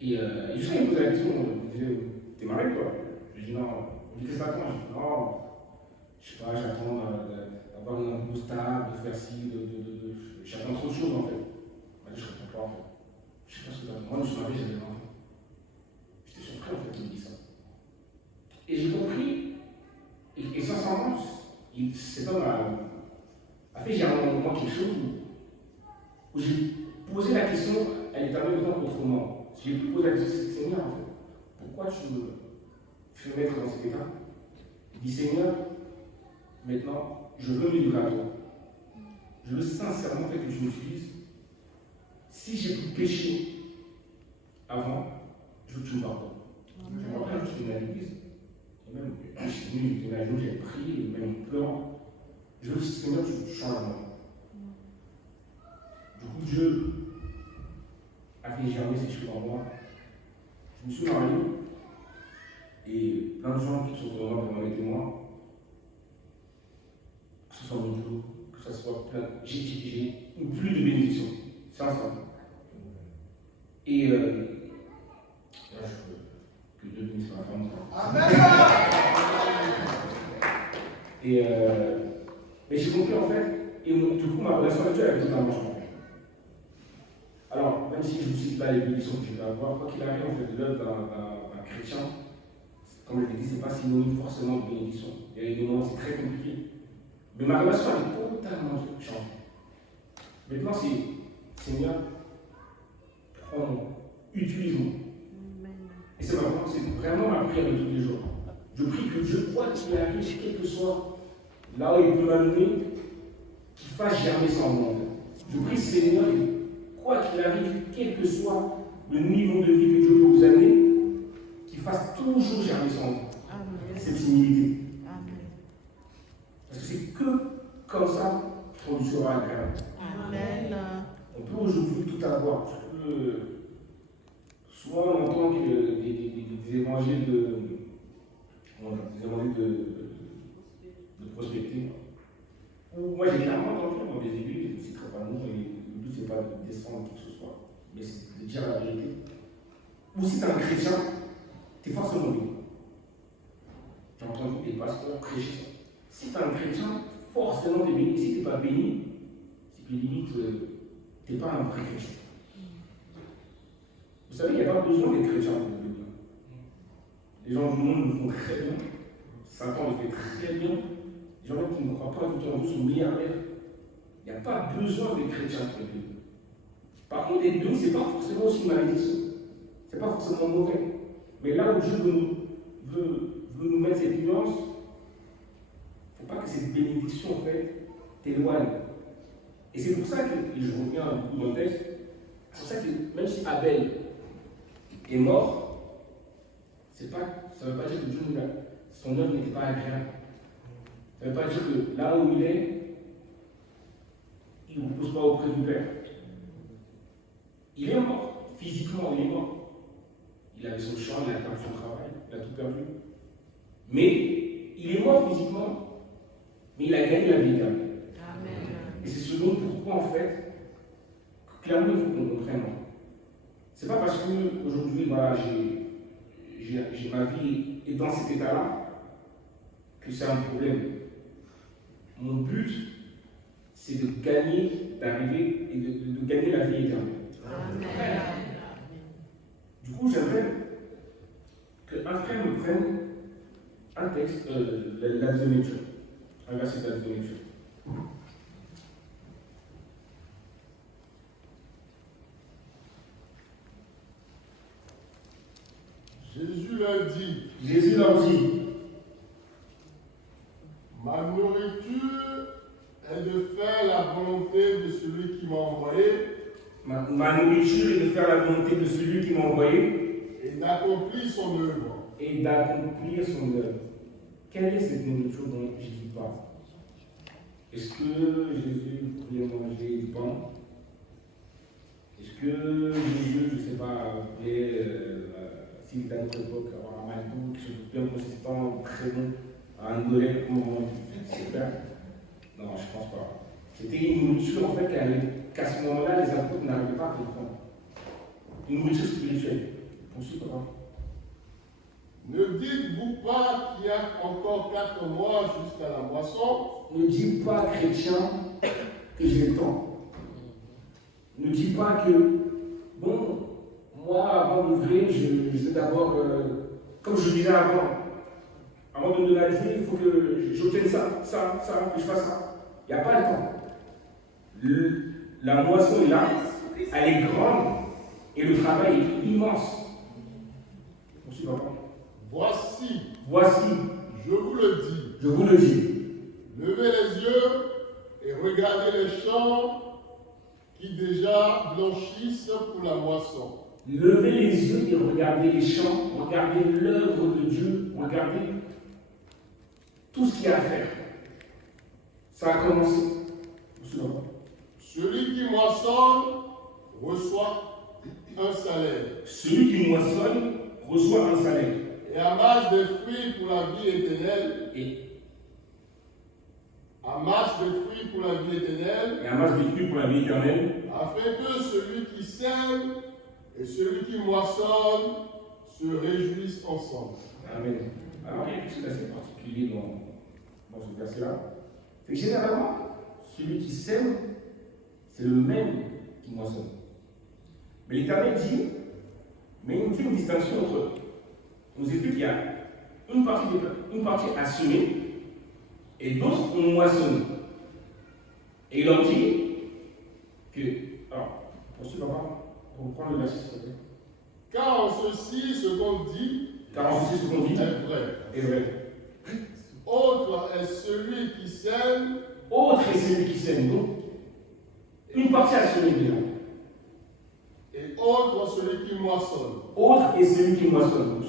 Et jusqu'à il me posait la question, il me disait, t'es marié toi? Je lui dis non. Il me dit, qu'est-ce que t'attends? Je dis non, je sais pas, j'attends d'avoir une emploi stable, de faire ci, j'attends trop de choses en fait. Il m'a dit, je ne comprends pas en fait. Je sais pas ce que t'attends. Moi, je me suis marié, j'avais 20 ans. J'étais surpris en fait qu'il me dise ça. Et j'ai compris, et sincèrement, cet homme a fait généralement moi quelque chose où où j'ai posé la question à l'Éternel autrement. J'ai pu poser la question, Seigneur, en fait, pourquoi tu me fais mettre dans cet état? Il dit, Seigneur, maintenant, je veux me livrer à toi. Je veux sincèrement que tu m'utilises. Si j'ai pu pécher avant, je veux que tu me pardonnes. Je me rappelle, je suis venu à l'église. Et même, je suis venu à l'église, j'ai prié, même en pleurant. Je veux que Seigneur, tu changes moi. Du coup, Dieu a fait germer ces choses en moi. Je me suis marié et plein de gens qui sont vraiment devant les témoins, que ce soit mon boulot, que ce soit plein. J'ai eu plus de bénédictions. C'est ensemble. Et là, que Dieu bénisse ma femme. Et mais j'ai compris en fait, et du coup ma relation avec Dieu a totalement changé. Alors, même si je vous cite là les bénédictions que je vais avoir, quoi qu'il arrive, en fait, l'œuvre d'un chrétien, comme je l'ai dit, ce n'est pas synonyme forcément de bénédiction. Il y a des moments où c'est très compliqué. Mais ma relation elle est totalement changée. Maintenant, c'est Seigneur, prends-moi, utilise-moi. Et c'est vraiment ma prière de tous les jours. Je prie que Dieu, quoi qu'il arrive, quel que soit là où il peut m'amener, qu'il fasse germer ça en moi. Je prie, Seigneur, quoi qu'il arrive, quel que soit le niveau de vie que Dieu peut vous amener, qu'il fasse toujours germer ça en moi. Cette humilité. Parce que c'est que comme ça qu'on sera agréable. Amen. On peut aujourd'hui tout avoir. Souvent on entend que des évangiles de prospecter. Moi j'ai clairement entendu dans des églises, je ne citerai pas le nom, et le but c'est pas de descendre qui que ce soit, mais c'est de dire la vérité. Ou si tu es un chrétien, tu es forcément béni. J'ai entendu des pasteurs prêcher ça. Si tu es un chrétien, forcément tu es béni. Si tu n'es pas béni, c'est que limite, tu n'es pas un vrai chrétien. Vous savez, il n'y a pas besoin d'être chrétien pour être béni. Les gens du monde le font très bien. Satan le fait très bien. Les gens qui ne croient pas du tout en Dieu sont milliardaires. Il n'y a pas besoin d'être chrétien pour être béni. Par contre, être béni, ce n'est pas forcément aussi une malédiction. Ce n'est pas forcément mauvais. Mais là où Dieu veut nous mettre cette nuance, il ne faut pas que cette bénédiction, en fait, t'éloigne. Et c'est pour ça que, et je reviens un peu dans le texte, c'est pour ça que même si Abel est mort, ça ne veut pas dire que Dieu, son œuvre n'était pas agréable. Ça ne veut pas dire que là où il est, il ne repose pas auprès du Père. Il est mort, physiquement, il est mort. Il avait son champ, il a perdu son travail, il a tout perdu. Mais il est mort physiquement, mais il a gagné la vie éternelle. Et c'est ce dont pourquoi, en fait, clairement, il faut qu'on comprenne. C'est pas parce qu'aujourd'hui, voilà, ma vie est dans cet état-là que c'est un problème. Mon but, c'est de gagner, d'arriver et de gagner la vie éternelle. Amen. Du coup, j'aimerais qu'un frère me prenne un texte, la deuxième lecture, un verset de la deuxième lecture. Jésus leur dit, ma nourriture est de faire la volonté de celui qui m'a envoyé. Ma nourriture est de faire la volonté de celui qui m'a envoyé. Et d'accomplir son œuvre. Quelle est cette nourriture dont Jésus parle? Est-ce que Jésus voulait manger du pain? Est-ce que Jésus, je ne sais pas, s'il était à notre époque, avoir un malbouffe, quelque chose de bien consistant, très bon, un golem, comme on dit, super? Non, je ne pense pas. C'était une nourriture en fait qu'à ce moment-là, les apôtres n'arrivaient pas à comprendre. Une nourriture spirituelle. Poursuis, papa. Ne dites-vous pas qu'il y a encore 4 mois jusqu'à la moisson? Ne dis pas, chrétien, que j'ai le temps. Ne dis pas que, bon, moi, avant d'ouvrir, je vais d'abord, comme je disais avant de me donner la vie, il faut que j'obtienne ça, que je fasse ça. Il n'y a pas le temps. La moisson est là, elle est grande et le travail est immense. Merci, papa. Voici, je vous le dis, levez les yeux et regardez les champs qui déjà blanchissent pour la moisson. Levez les yeux et regardez les champs, regardez l'œuvre de Dieu, regardez tout ce qu'il y a à faire. Ça a commencé. Celui qui moissonne reçoit un salaire. Celui qui moissonne reçoit un salaire. Et amasse des fruits pour la vie éternelle. Amasse des fruits pour la vie éternelle. Et amasse des fruits pour la vie éternelle. Afin que celui qui sème et celui qui moissonne se réjouissent ensemble. Amen. Alors, il y a quelque chose d'assez particulier dans ce verset-là. C'est que généralement, celui qui sème, c'est le même qui moissonne. Mais l'Éternel dit, mais il fait une distinction entre. On nous explique qu'il y a une partie à semer et d'autres on moissonne. Et il leur dit que. Alors, poursuis papa, on prend le verset s'il te plaît. Car en ceci, ce qu'on dit est vrai. Autre est celui qui sème. Autre est celui qui sème. Donc, une partie à semer déjà. Et autre celui qui moissonne. Autre est celui qui moissonne.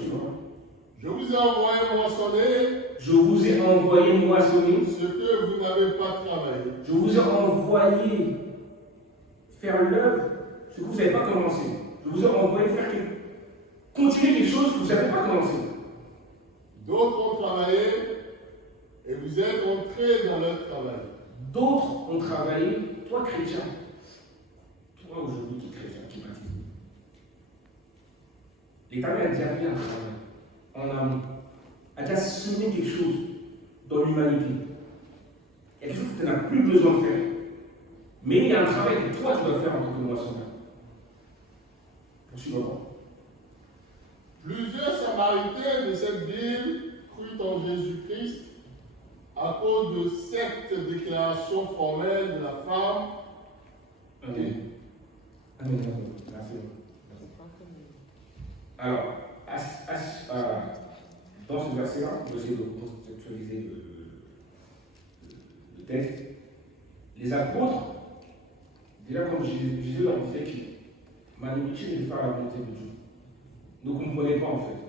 Je vous ai envoyé moissonner. Je vous ai envoyé moissonner. Ce que vous n'avez pas travaillé. Je vous ai envoyé faire l'œuvre, ce que vous n'avez pas commencé. Je vous ai envoyé faire continuer quelque chose que vous n'avez pas commencé. D'autres ont travaillé et vous êtes entrés dans leur travail. D'autres ont travaillé, toi chrétien, toi aujourd'hui qui es chrétien, qui baptise. L'Éternel a déjà fait un travail en amont, a déjà semé quelque chose dans l'humanité. Il y a quelque chose que tu n'as plus besoin de faire. Mais il y a un travail que toi tu dois faire en tant que moissonneur. Poursuivons. Plusieurs Samaritains de cette ville crurent en Jésus-Christ à cause de cette déclaration formelle de la femme. Amen. Amen. Merci. Alors, dans ce verset-là, on va essayer de contextualiser le texte. Les apôtres, déjà comme Jésus leur disait que ma nourriture est de faire la volonté de Dieu. Ne comprenez pas en fait.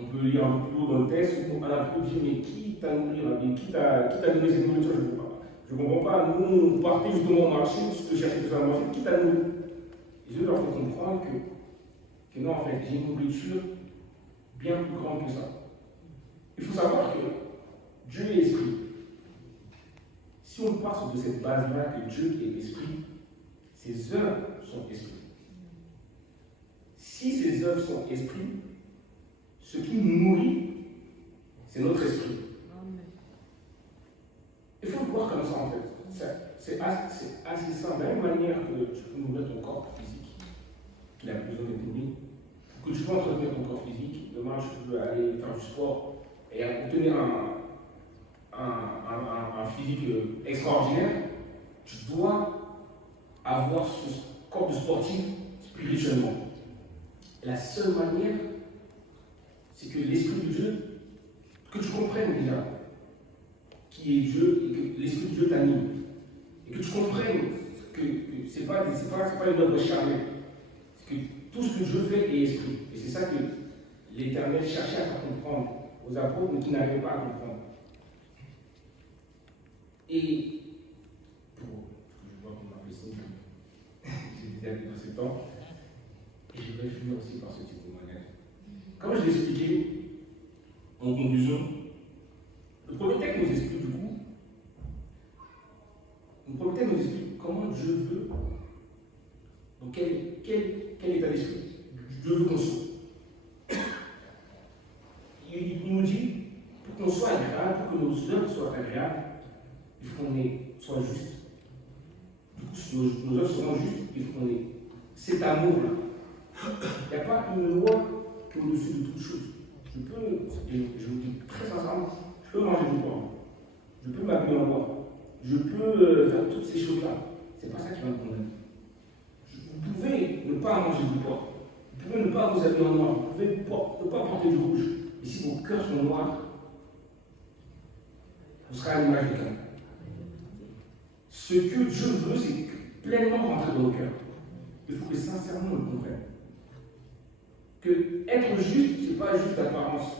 On peut lire un peu plus haut dans le texte, où un apôtre dit mais qui t'a nourri, qui t'a donné cette nourriture, je ne comprends pas. Nous, on partait justement au marché, de chercher tout ça à manger, qui t'a nourri. Jésus leur fait comprendre que non, en fait, j'ai une nourriture bien plus grande que ça. Il faut savoir que Dieu est esprit. Si on part de cette base-là que Dieu est esprit, ses œuvres sont esprit. Si ces œuvres sont esprit, ce qui nous nourrit, c'est notre esprit. Il faut le voir comme ça en fait. C'est assez simple. De la même manière que tu peux nourrir ton corps physique, qu'il a besoin d'être nourri, que tu peux entretenir ton corps physique, demain tu peux aller faire du sport et obtenir un physique extraordinaire, tu dois avoir ce corps de sportif spirituellement. La seule manière, c'est que l'Esprit de Dieu, que tu comprennes déjà qui est Dieu et que l'Esprit de Dieu t'anime. Et que tu comprennes que ce n'est pas une œuvre charnelle. C'est que tout ce que Dieu fait est esprit. Et c'est ça que l'Éternel cherchait à faire comprendre aux apôtres, mais qui n'arrivaient pas à comprendre. Et je vois qu'on m'a fait signe que j'ai déjà dépassé le temps. Et je vais finir aussi par ce type de témoignage. Comme je l'ai expliqué, en conclusion, le premier texte nous explique du coup, comment Dieu veut, dans quel état d'esprit Dieu veut qu'on soit. Il nous dit, pour qu'on soit agréable, pour que nos œuvres soient agréables, il faut qu'on soit juste. Du coup, si nos œuvres seront justes, il faut qu'on ait cet amour-là. Il n'y a pas une loi qui est au-dessus de toute chose. Je vous dis très sincèrement, je peux manger du pain, je peux m'habiller en bois, je peux faire toutes ces choses-là. c'est pas ça qui va me condamner. Vous pouvez ne pas manger du porc, vous pouvez ne pas vous habiller en noir, vous pouvez ne pas porter du rouge. Et si vos cœurs sont noirs, vous serez à l'image de quelqu'un. Ce que Dieu veut, c'est pleinement rentrer dans nos cœurs. Il faut que sincèrement on le comprenne. Que être juste, ce n'est pas juste d'apparence.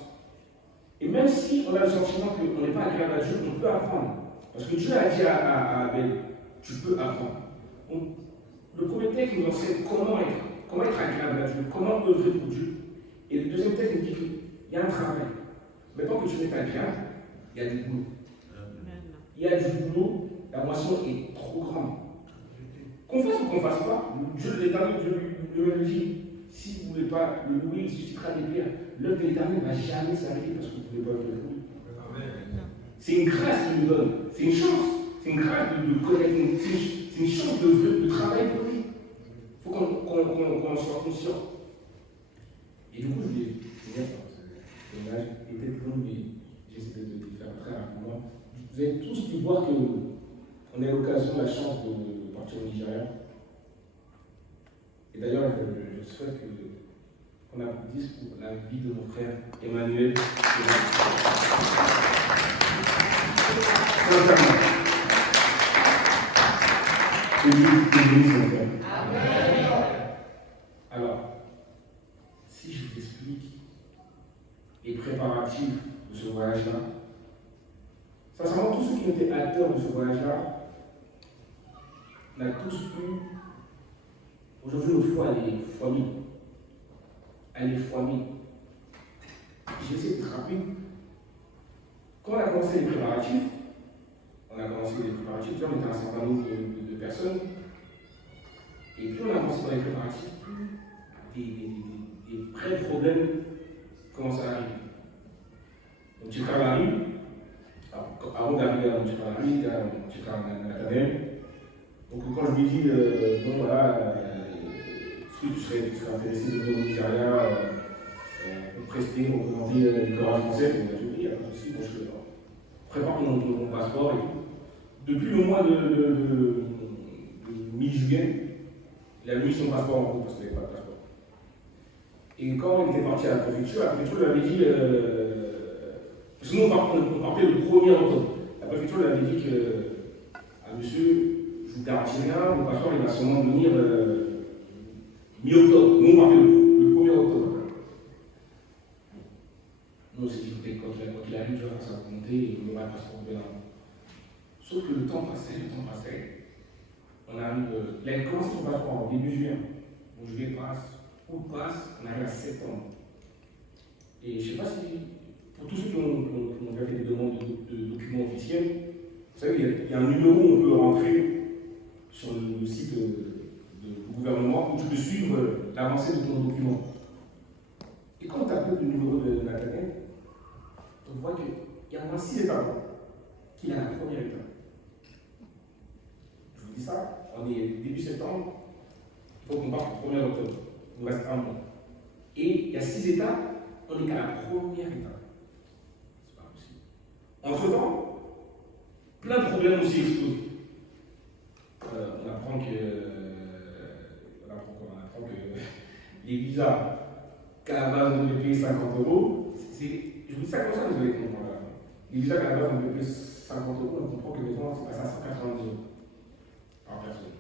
Et même si on a le sentiment qu'on n'est pas agréable à Dieu, on peut apprendre. Parce que Dieu a dit à Abel, tu peux apprendre. Donc, le premier texte nous enseigne comment être agréable à Dieu, comment œuvrer pour Dieu. Et le deuxième texte nous dit qu'il y a un travail. Mais tant que tu n'es pas agréable, il y a du boulot. Il y a du boulot, la moisson est trop grande. Qu'on fasse ou qu'on ne fasse pas, Dieu, l'Éternel, Dieu lui dit, si vous ne voulez pas le louer, il suscitera des pierres. L'œuvre de l'Éternel ne va jamais s'arrêter parce que vous ne pouvez pas le louer. C'est une grâce qu'il nous donne, c'est une chance, c'est une grâce de connaître, c'est une chance de travailler pour lui. Il faut qu'on en soit conscient. Et du coup, je vais finir par ce dommage, il était long, mais j'essaie de le faire très rapidement. Vous avez tous pu voir qu'on a l'occasion, la chance de partir au Nigeria. Et d'ailleurs, je souhaite qu'on applaudisse pour la vie de mon frère Emmanuel. Sincèrement. Que Dieu bénisse mon frère. Alors, si je t'explique les préparatifs de ce voyage-là, sincèrement, tous ceux qui étaient acteurs de ce voyage-là, on a tous eu. Aujourd'hui, notre foi, elle est fois mille. Elle est fois mille. Je vais essayer de te rappeler. Quand on a commencé les préparatifs, déjà on était un certain nombre de personnes. Et puis on a avancé dans les préparatifs, des vrais problèmes commencent à arriver. Donc, tu travailles la rue. Avant d'arriver à Montchalari, tu travailles à Nathanaël. Donc, quand je lui dis, bon voilà, est-ce que tu serais intéressé de venir au Nigeria pour prester, représenter le corps français? Il m'a dit oui, il n'y a pas de souci, moi je prépare mon passeport et tout. Depuis le mois de mi-juillet, il a mis son passeport en route parce qu'il n'avait pas de passeport. Et quand il était parti à la préfecture lui avait dit, sinon on partait le 1er octobre. La préfecture lui avait dit à monsieur, je vous garantis rien, mon passeport il va seulement venir mi-octobre. Nous on partait le 1er octobre. Nous on s'est dit que quand il arrive, je vais faire sa volonté et il aura le passeport bien avant. Sauf que le temps passait. On arrive, il a commencé son passeport en début juin. Donc juillet passe, août passe, on arrive à septembre. Et je ne sais pas si, pour tous ceux qui ont déjà fait des demandes de documents officiels, vous savez, il y a un numéro où on peut rentrer sur le site du gouvernement où tu peux suivre l'avancée de ton document. Et quand on appelle le numéro de Nathanaël, on voit qu'il y a au moins 6 étapes qu'il a la première étape. Je vous dis ça, on est début septembre, il faut qu'on parte le 1er octobre. Il nous reste un mois. Et il y a 6 étapes, on n'est qu'à la première étape. C'est pas possible. Entre-temps, plein de problèmes aussi explosent. On apprend que les visas, qu'à la base on devait payer 50 €, je vous dis ça comme ça, vous allez comprendre à la fin. Les visas qu'à la base on devait payer 50 €, on comprend que maintenant c'est passé à 190 € par personne.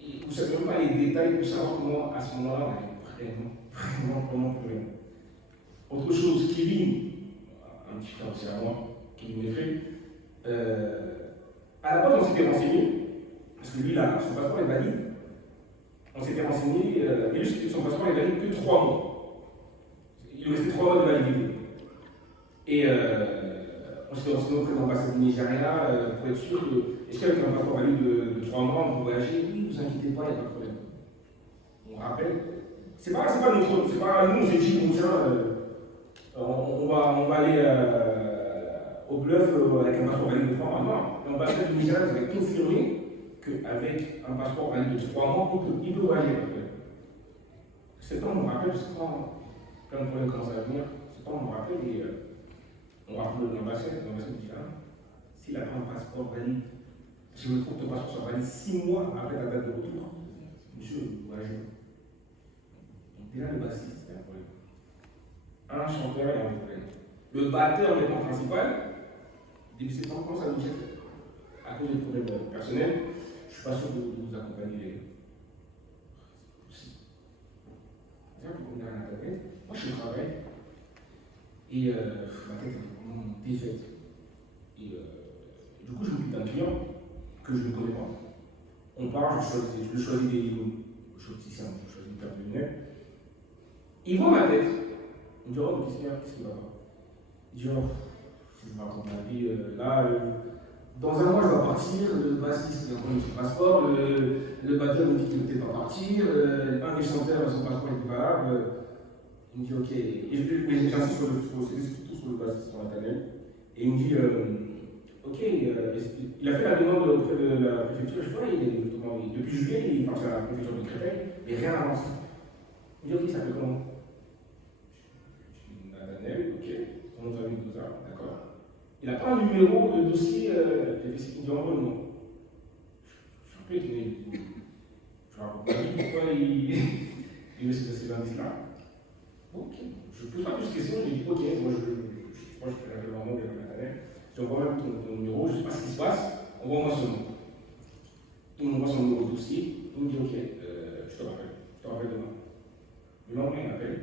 Et vous ne savez même pas les détails pour savoir comment, à ce moment-là, on avait vraiment plus rien. Autre chose, Kevin, un petit frère aussi à moi, Kevin Meffrey, à la base, on s'était renseigné, parce que lui, là, son passeport est valide. On s'était renseigné, et lui, son passeport est valide que 3 mois. Il lui restait 3 mois de validité. Et on s'était renseigné auprès de l'ambassade du Nigeria pour être sûr que, est-ce qu'avec un passeport valide de 3 mois, on peut voyager? Oui, ne vous inquiétez pas, il n'y a pas de problème. On rappelle. C'est pas notre. C'est pas nous, on s'est dit, bon, tiens, on va aller au bluff avec un passeport valide de 3 mois. Non, l'ambassade du Nigeria vous avait confirmé qu'avec un passeport valide de 3 mois, il peut voyager. Septembre, on me rappelle, c'est quand plein de problèmes commencent à venir. Septembre, on me rappelle et on rappelle l'ambassade du Nigeria. S'il n'a pas un passeport valide Si le cours de passeport soit valide 6 mois après la date de retour, monsieur, voyagez. Donc déjà, le bassiste, c'est un problème. Un chanteur, il y a un problème. Le batteur, le temps principal, début septembre, comment ça nous jette? À cause des problèmes personnels, je ne suis pas sûr de vous accompagner. C'est un peu comme derrière la tête. Moi, je suis au travail et ma tête est vraiment défaite. Et du coup, je m'occupe d'un client que je ne connais pas. On part, je choisis des lignes. Je choisis une paire de lunettes. Il voit ma tête. Il me dit, oh, qu'est-ce qui va pas? Il dit, oh, je me raconte ma vie. Dans un mois, je dois partir. Le bassiste a pris son passeport. Le batteur me dit qu'il ne peut pas partir. Un des chanteurs, son passeport est valable. Il me dit, ok. Et j'insiste surtout sur le bassiste, sur Nathaniel. Et il me dit, ok, il a fait la demande auprès de la préfecture. Je vois, depuis juillet, il est parti à la préfecture de Créteil, mais rien n'avance. Il me dit, ok, ça fait comment? Je dis, Nathaniel, ok, son nom de famille, tout ça, d'accord. Il n'a pas un numéro de dossier, il dit, envoie-le-moi. Je suis un peu étonné. Je raconte pas pourquoi il veut se passer l'indice-là. Ok, je ne pose pas plus de questions, je lui dis, ok, moi je fais la demande de Nathaniel. Je t'envoie même ton numéro, je ne sais pas ce qui se passe, envoie-moi son nom. Il m'envoie son numéro de dossier, il me dit, ok, je te rappelle demain. Le lendemain, il m'appelle,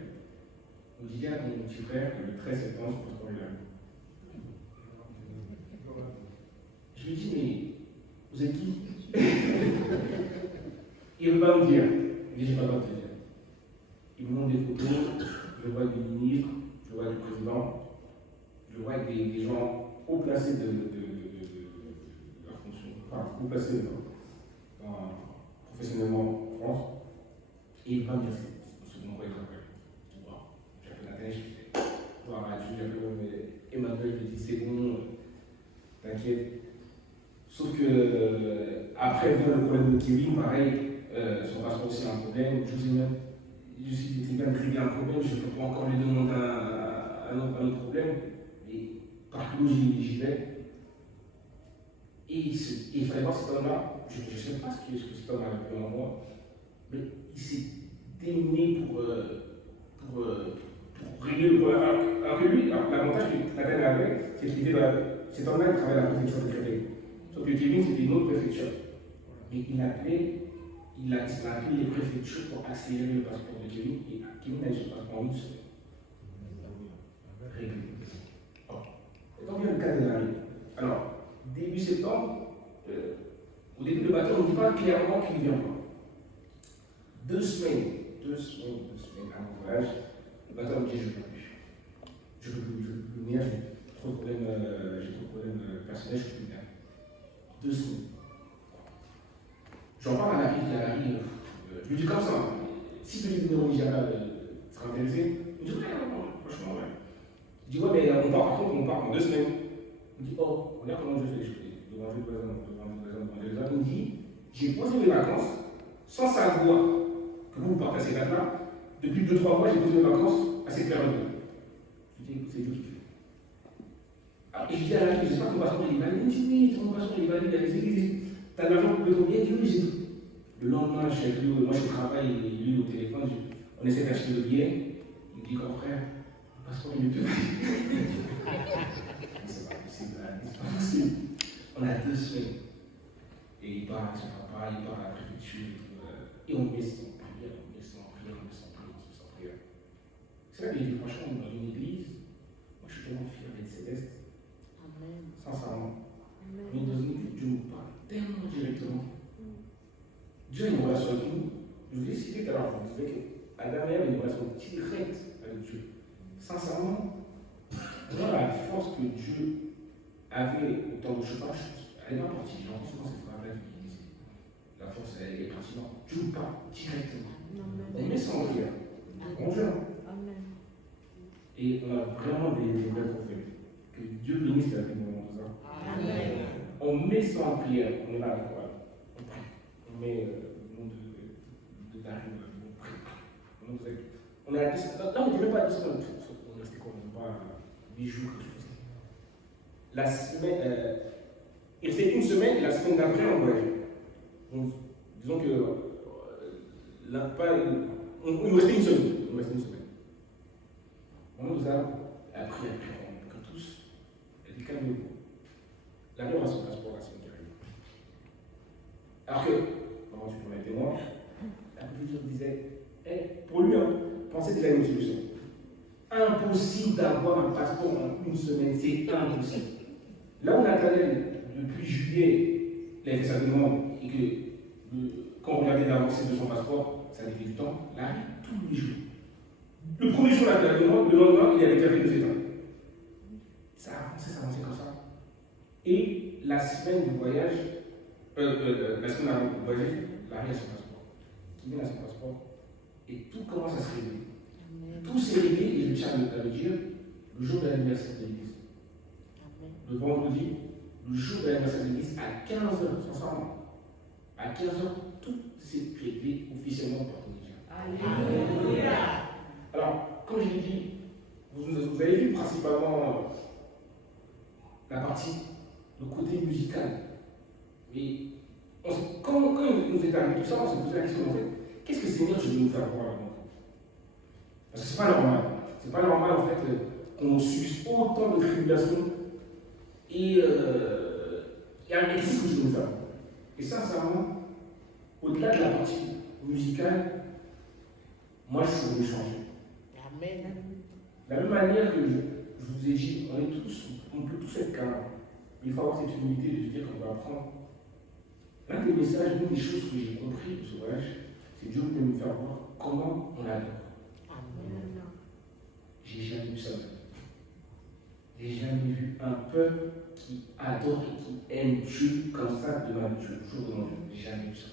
il me dit, à mon petit frère, que le 13 septembre, je pose pas là. Je lui dis, mais vous êtes qui? Il ne veut pas me dire. Il dit, j'ai pas le droit de te dire. Il me montre des photos, je le vois avec des ministres, je le vois avec le président, je le vois avec des gens haut placés de la fonction, enfin, haut placés professionnellement en France. Et il ne veut pas me dire ce qu'on voit avec l'appel. J'appelle Nathalie, je fais, j'appelle Emmanuel, je lui dis, c'est bon, t'inquiète. Sauf que, après, vient le problème de Kevin, pareil, son passeport aussi a un problème. Je suis quelqu'un qui a un problème, je ne peux pas encore lui demander un autre problème. Et par curiosité, j'y vais. Et il fallait voir cet homme-là. Je ne sais pas ce que cet homme a vu en moi, mais il s'est démené pour régler le problème. Alors que lui, l'avantage que Nathalie avait, c'est qu'il était cet homme-là, il travaillait à la préfecture de Créteil. Sauf que Kevin, c'était une autre préfecture. Mais il a appelé les préfectures pour accélérer le passeport de Kevin. Et Kevin a eu son passeport en une semaine. Réglé. Et donc, il y a le cas de l'année. Alors, début septembre, au début, le bateau ne dit pas clairement qu'il ne vient pas. 2 semaines à mon voyage, le bateau me dit je ne peux plus. Je ne peux plus venir, j'ai trop de problèmes personnels, je ne peux plus venir. 2 semaines. J'en parle à Larry, je lui dis comme ça, si tu veux venir au Nigeria, tu seras intéressé? Il me dit ouais, franchement, ouais. Je dis ouais, mais on part en 2 semaines. Il me dit oh, regarde comment je fais les choses. Devant les gens, il me dit j'ai posé mes vacances sans savoir que vous partez à ces dates-là. Depuis 2-3 mois, j'ai posé mes vacances à cette période-là. Je dis écoute, c'est Dieu qui fait. Alors, et je dis à Larry, j'espère que ton passeport est valide. Il me dit oui, ton passeport est valide, allez-y. T'as de l'argent pour le combien? Il dit oui, le lendemain, je suis avec lui, moi je travaille, lui au téléphone, on essaie d'acheter le billet. Il me dit grand frère, le passeport il est plus valide. C'est pas possible. On a 2 semaines. Et il part avec son papa, il part à la préfecture, et on met sans prière. C'est là que j'ai dit, franchement, dans une église, moi je suis tellement fier d'être céleste. Amen. Sincèrement. Mais dans une église, Dieu nous parle tellement directement. Dieu a une relation avec nous. Je vous ai cité tout à l'heure, je vous disais qu'Adam et Ève ont une relation directe avec Dieu. Sincèrement, moi, la force que Dieu avait au temps de chauffage, elle n'est pas partie. J'entends souvent cette phrase-là qui dit la force, elle est partie. Non, Dieu nous parle directement. On met ça en prière. On jeûne. Et on a vraiment des vrais prophètes. Que Dieu bénisse la vie de tout ça. Amen. On met ça en prière. On est là avec toi. On prie. On met le nom de Darim. On prie. On est à 10. Non, on ne dit même pas 10 semaines. On est resté quoi? On n'est pas 8 jours, quelque chose. La semaine. Il restait une semaine et la semaine d'après, on voyageait. Donc, disons que il nous restait une semaine. On nous a appris que tous, elle dit calmez-vous. L'ami aura son passeport la semaine qui arrive. Alors que, comment tu peux mettre témoin, la préfecture disait, pour lui, pensez déjà à une solution. Impossible d'avoir un passeport en une semaine, c'est impossible. Là où Nathanaël, depuis juillet, il a fait sa demande et que quand on regardait l'avancée de son passeport, ça avait fait du temps, là, tous les jours. Le premier jour, il a fait la demande, le lendemain, il avait déjà fait 2 étapes. Ça a avancé comme ça. Et la semaine du voyage, la semaine avant le voyage, Larry a son passeport. Kevin a son passeport. Et tout commence à se régler. Tout s'est réglé, et je tiens à le dire, le jour de l'anniversaire de l'église. Le vendredi, le jour de l'anniversaire de l'église, à 15h, sincèrement, à 15h, tout s'est réglé officiellement par ton Dieu. Alléluia. Alors, comme je l'ai dit, vous avez vu principalement la partie, le côté musical. Mais quand il nous est arrivé tout ça, on s'est posé la question en fait, qu'est-ce que Seigneur, je vais nous faire voir là-dedans? Parce que c'est pas normal. C'est pas normal en fait qu'on subisse autant de tribulations et avec ce que je vais nous faire. Et sincèrement, au-delà de la partie musicale, moi je suis venu changer. Amen. De la même manière que je vous ai dit, on peut tous être calmes. Mais il faut avoir cette humilité de se dire qu'on va apprendre. L'un des messages, l'une des choses que j'ai compris de ce voyage, c'est Dieu peut me faire voir comment on adore. Amen. J'ai jamais vu ça. J'ai jamais vu un peuple qui adore et qui aime Dieu comme ça devant Dieu, jour devant Dieu. J'ai jamais vu ça.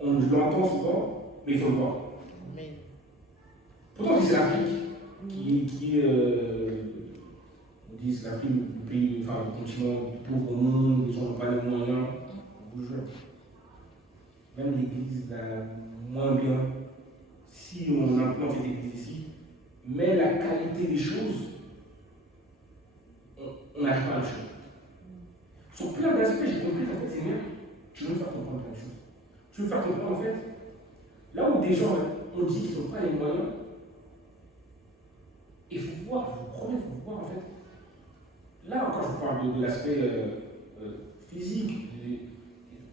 Je l'entends souvent, mais il faut le voir. Amen. Pourtant, c'est l'Afrique qui est, on dit, c'est l'Afrique, le pays, enfin, le continent le plus pauvre au monde, les gens n'ont pas les moyens. Même l'église la moins bien, si on implante cette église ici, mais la qualité des choses, on n'arrive pas à la chose. Sur plein d'aspects, j'ai compris qu'en fait, Seigneur, tu veux me faire comprendre plein de choses. Tu veux me faire comprendre en fait, là où des gens ont dit qu'ils n'ont pas les moyens, il faut voir, je vous promets, il faut voir en fait. Là encore, je vous parle de l'aspect physique,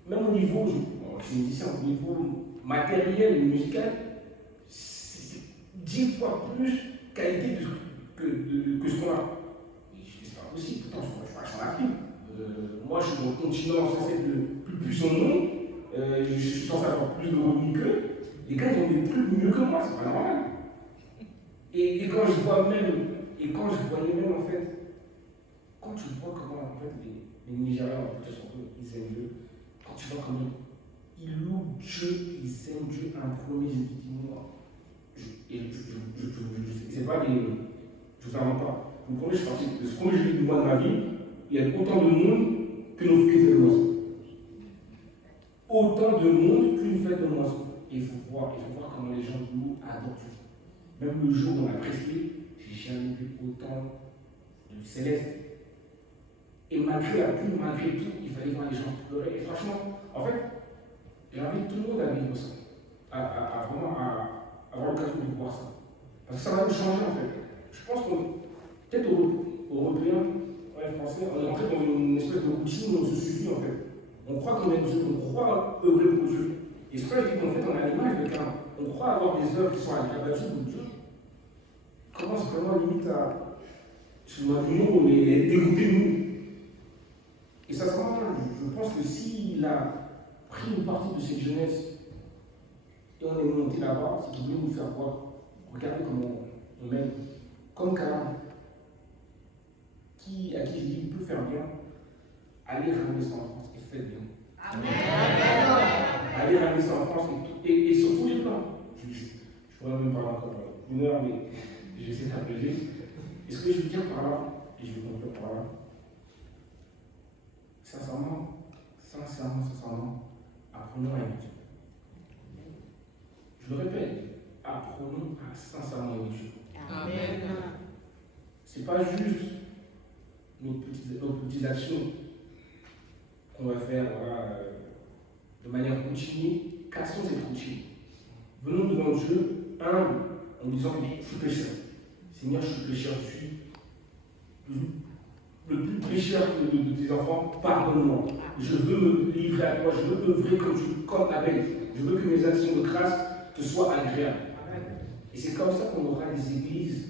même au niveau, je suis musicien, au niveau matériel, musical, c'est 10 fois plus qualité que ce qu'on a. C'est pas possible, pourtant je suis en Afrique. Moi je suis dans le continent censé être le plus puissant au monde, je suis censé avoir plus de revenus qu'eux. Les gars ils ont des trucs mieux que moi, c'est pas normal. Et quand je vois même, en fait, quand tu vois comment en fait les Nigériens en fait surtout ils aiment Dieu, quand tu vois comment ils louent Dieu, ils aiment Dieu un premier, je me dis moi, c'est pas des, je vous invente pas. Le premier, je suis parti de ce premier jour du mois de ma vie, il y a autant de monde que nos fêtes de moisson. Autant de monde qu'une fête de moisson. Et il faut voir comment les gens louent, adorent Dieu. Même le jour où on a presté, j'ai jamais vu autant de céleste. Et malgré la pluie, malgré tout, il fallait voir les gens pleurer. Et franchement, en fait, j'invite tout le monde à vivre ça. À vraiment avoir l'occasion de voir ça. Parce que ça va nous changer en fait. Je pense qu'on, peut-être Européens, Français, on est entré dans une espèce de routine où on se suffit en fait. On croit qu'on est Dieu, on croit œuvrer pour Dieu. Et c'est pas qu'en fait on a l'image de quelqu'un. On croit avoir des œuvres qui sont à l'abattu pour Dieu. Comment c'est vraiment limite à. Excuse-moi du mot, mais dégoûter de nous. Et ça, je pense que s'il a pris une partie de cette jeunesse et on est monté là-bas, c'est qu'il voulait nous faire voir. Regardez comment on mène. Comme Karam, à qui je dis il peut faire bien, allez ramener ça en France et faites bien. Amen. Allez ramener ça en France et sur tous les plans. Je pourrais même parler encore 1 heure, mais j'essaie d'appeler. Et ce que je veux dire par là, et je vais conclure par là, sincèrement, apprenons à aimer Dieu. Je le répète, apprenons à sincèrement aimer Dieu. Amen. Ce n'est pas juste nos petites actions, qu'on va faire voilà, de manière continue, cassons cette routine. Venons devant Dieu, humble, en disant je suis pécheur. Seigneur, je suis pécheur, je suis le plus pécheur de tes enfants, pardonne-moi. Je veux me livrer à toi, je veux œuvrer comme Abel. Je veux que mes actions de grâce te soient agréables. Et c'est comme ça qu'on aura des églises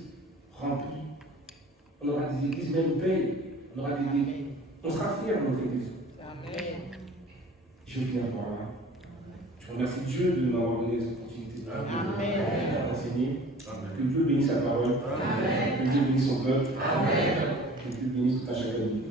remplies. On aura des églises même belles. On sera fiers de notre église. Amen. Je viens par là. Je remercie Dieu de m'avoir donné cette opportunité d'enseigner. Que Dieu bénisse sa parole. Amen. Que Dieu bénisse son peuple. Amen. Que Dieu bénisse tout à chacun de nous.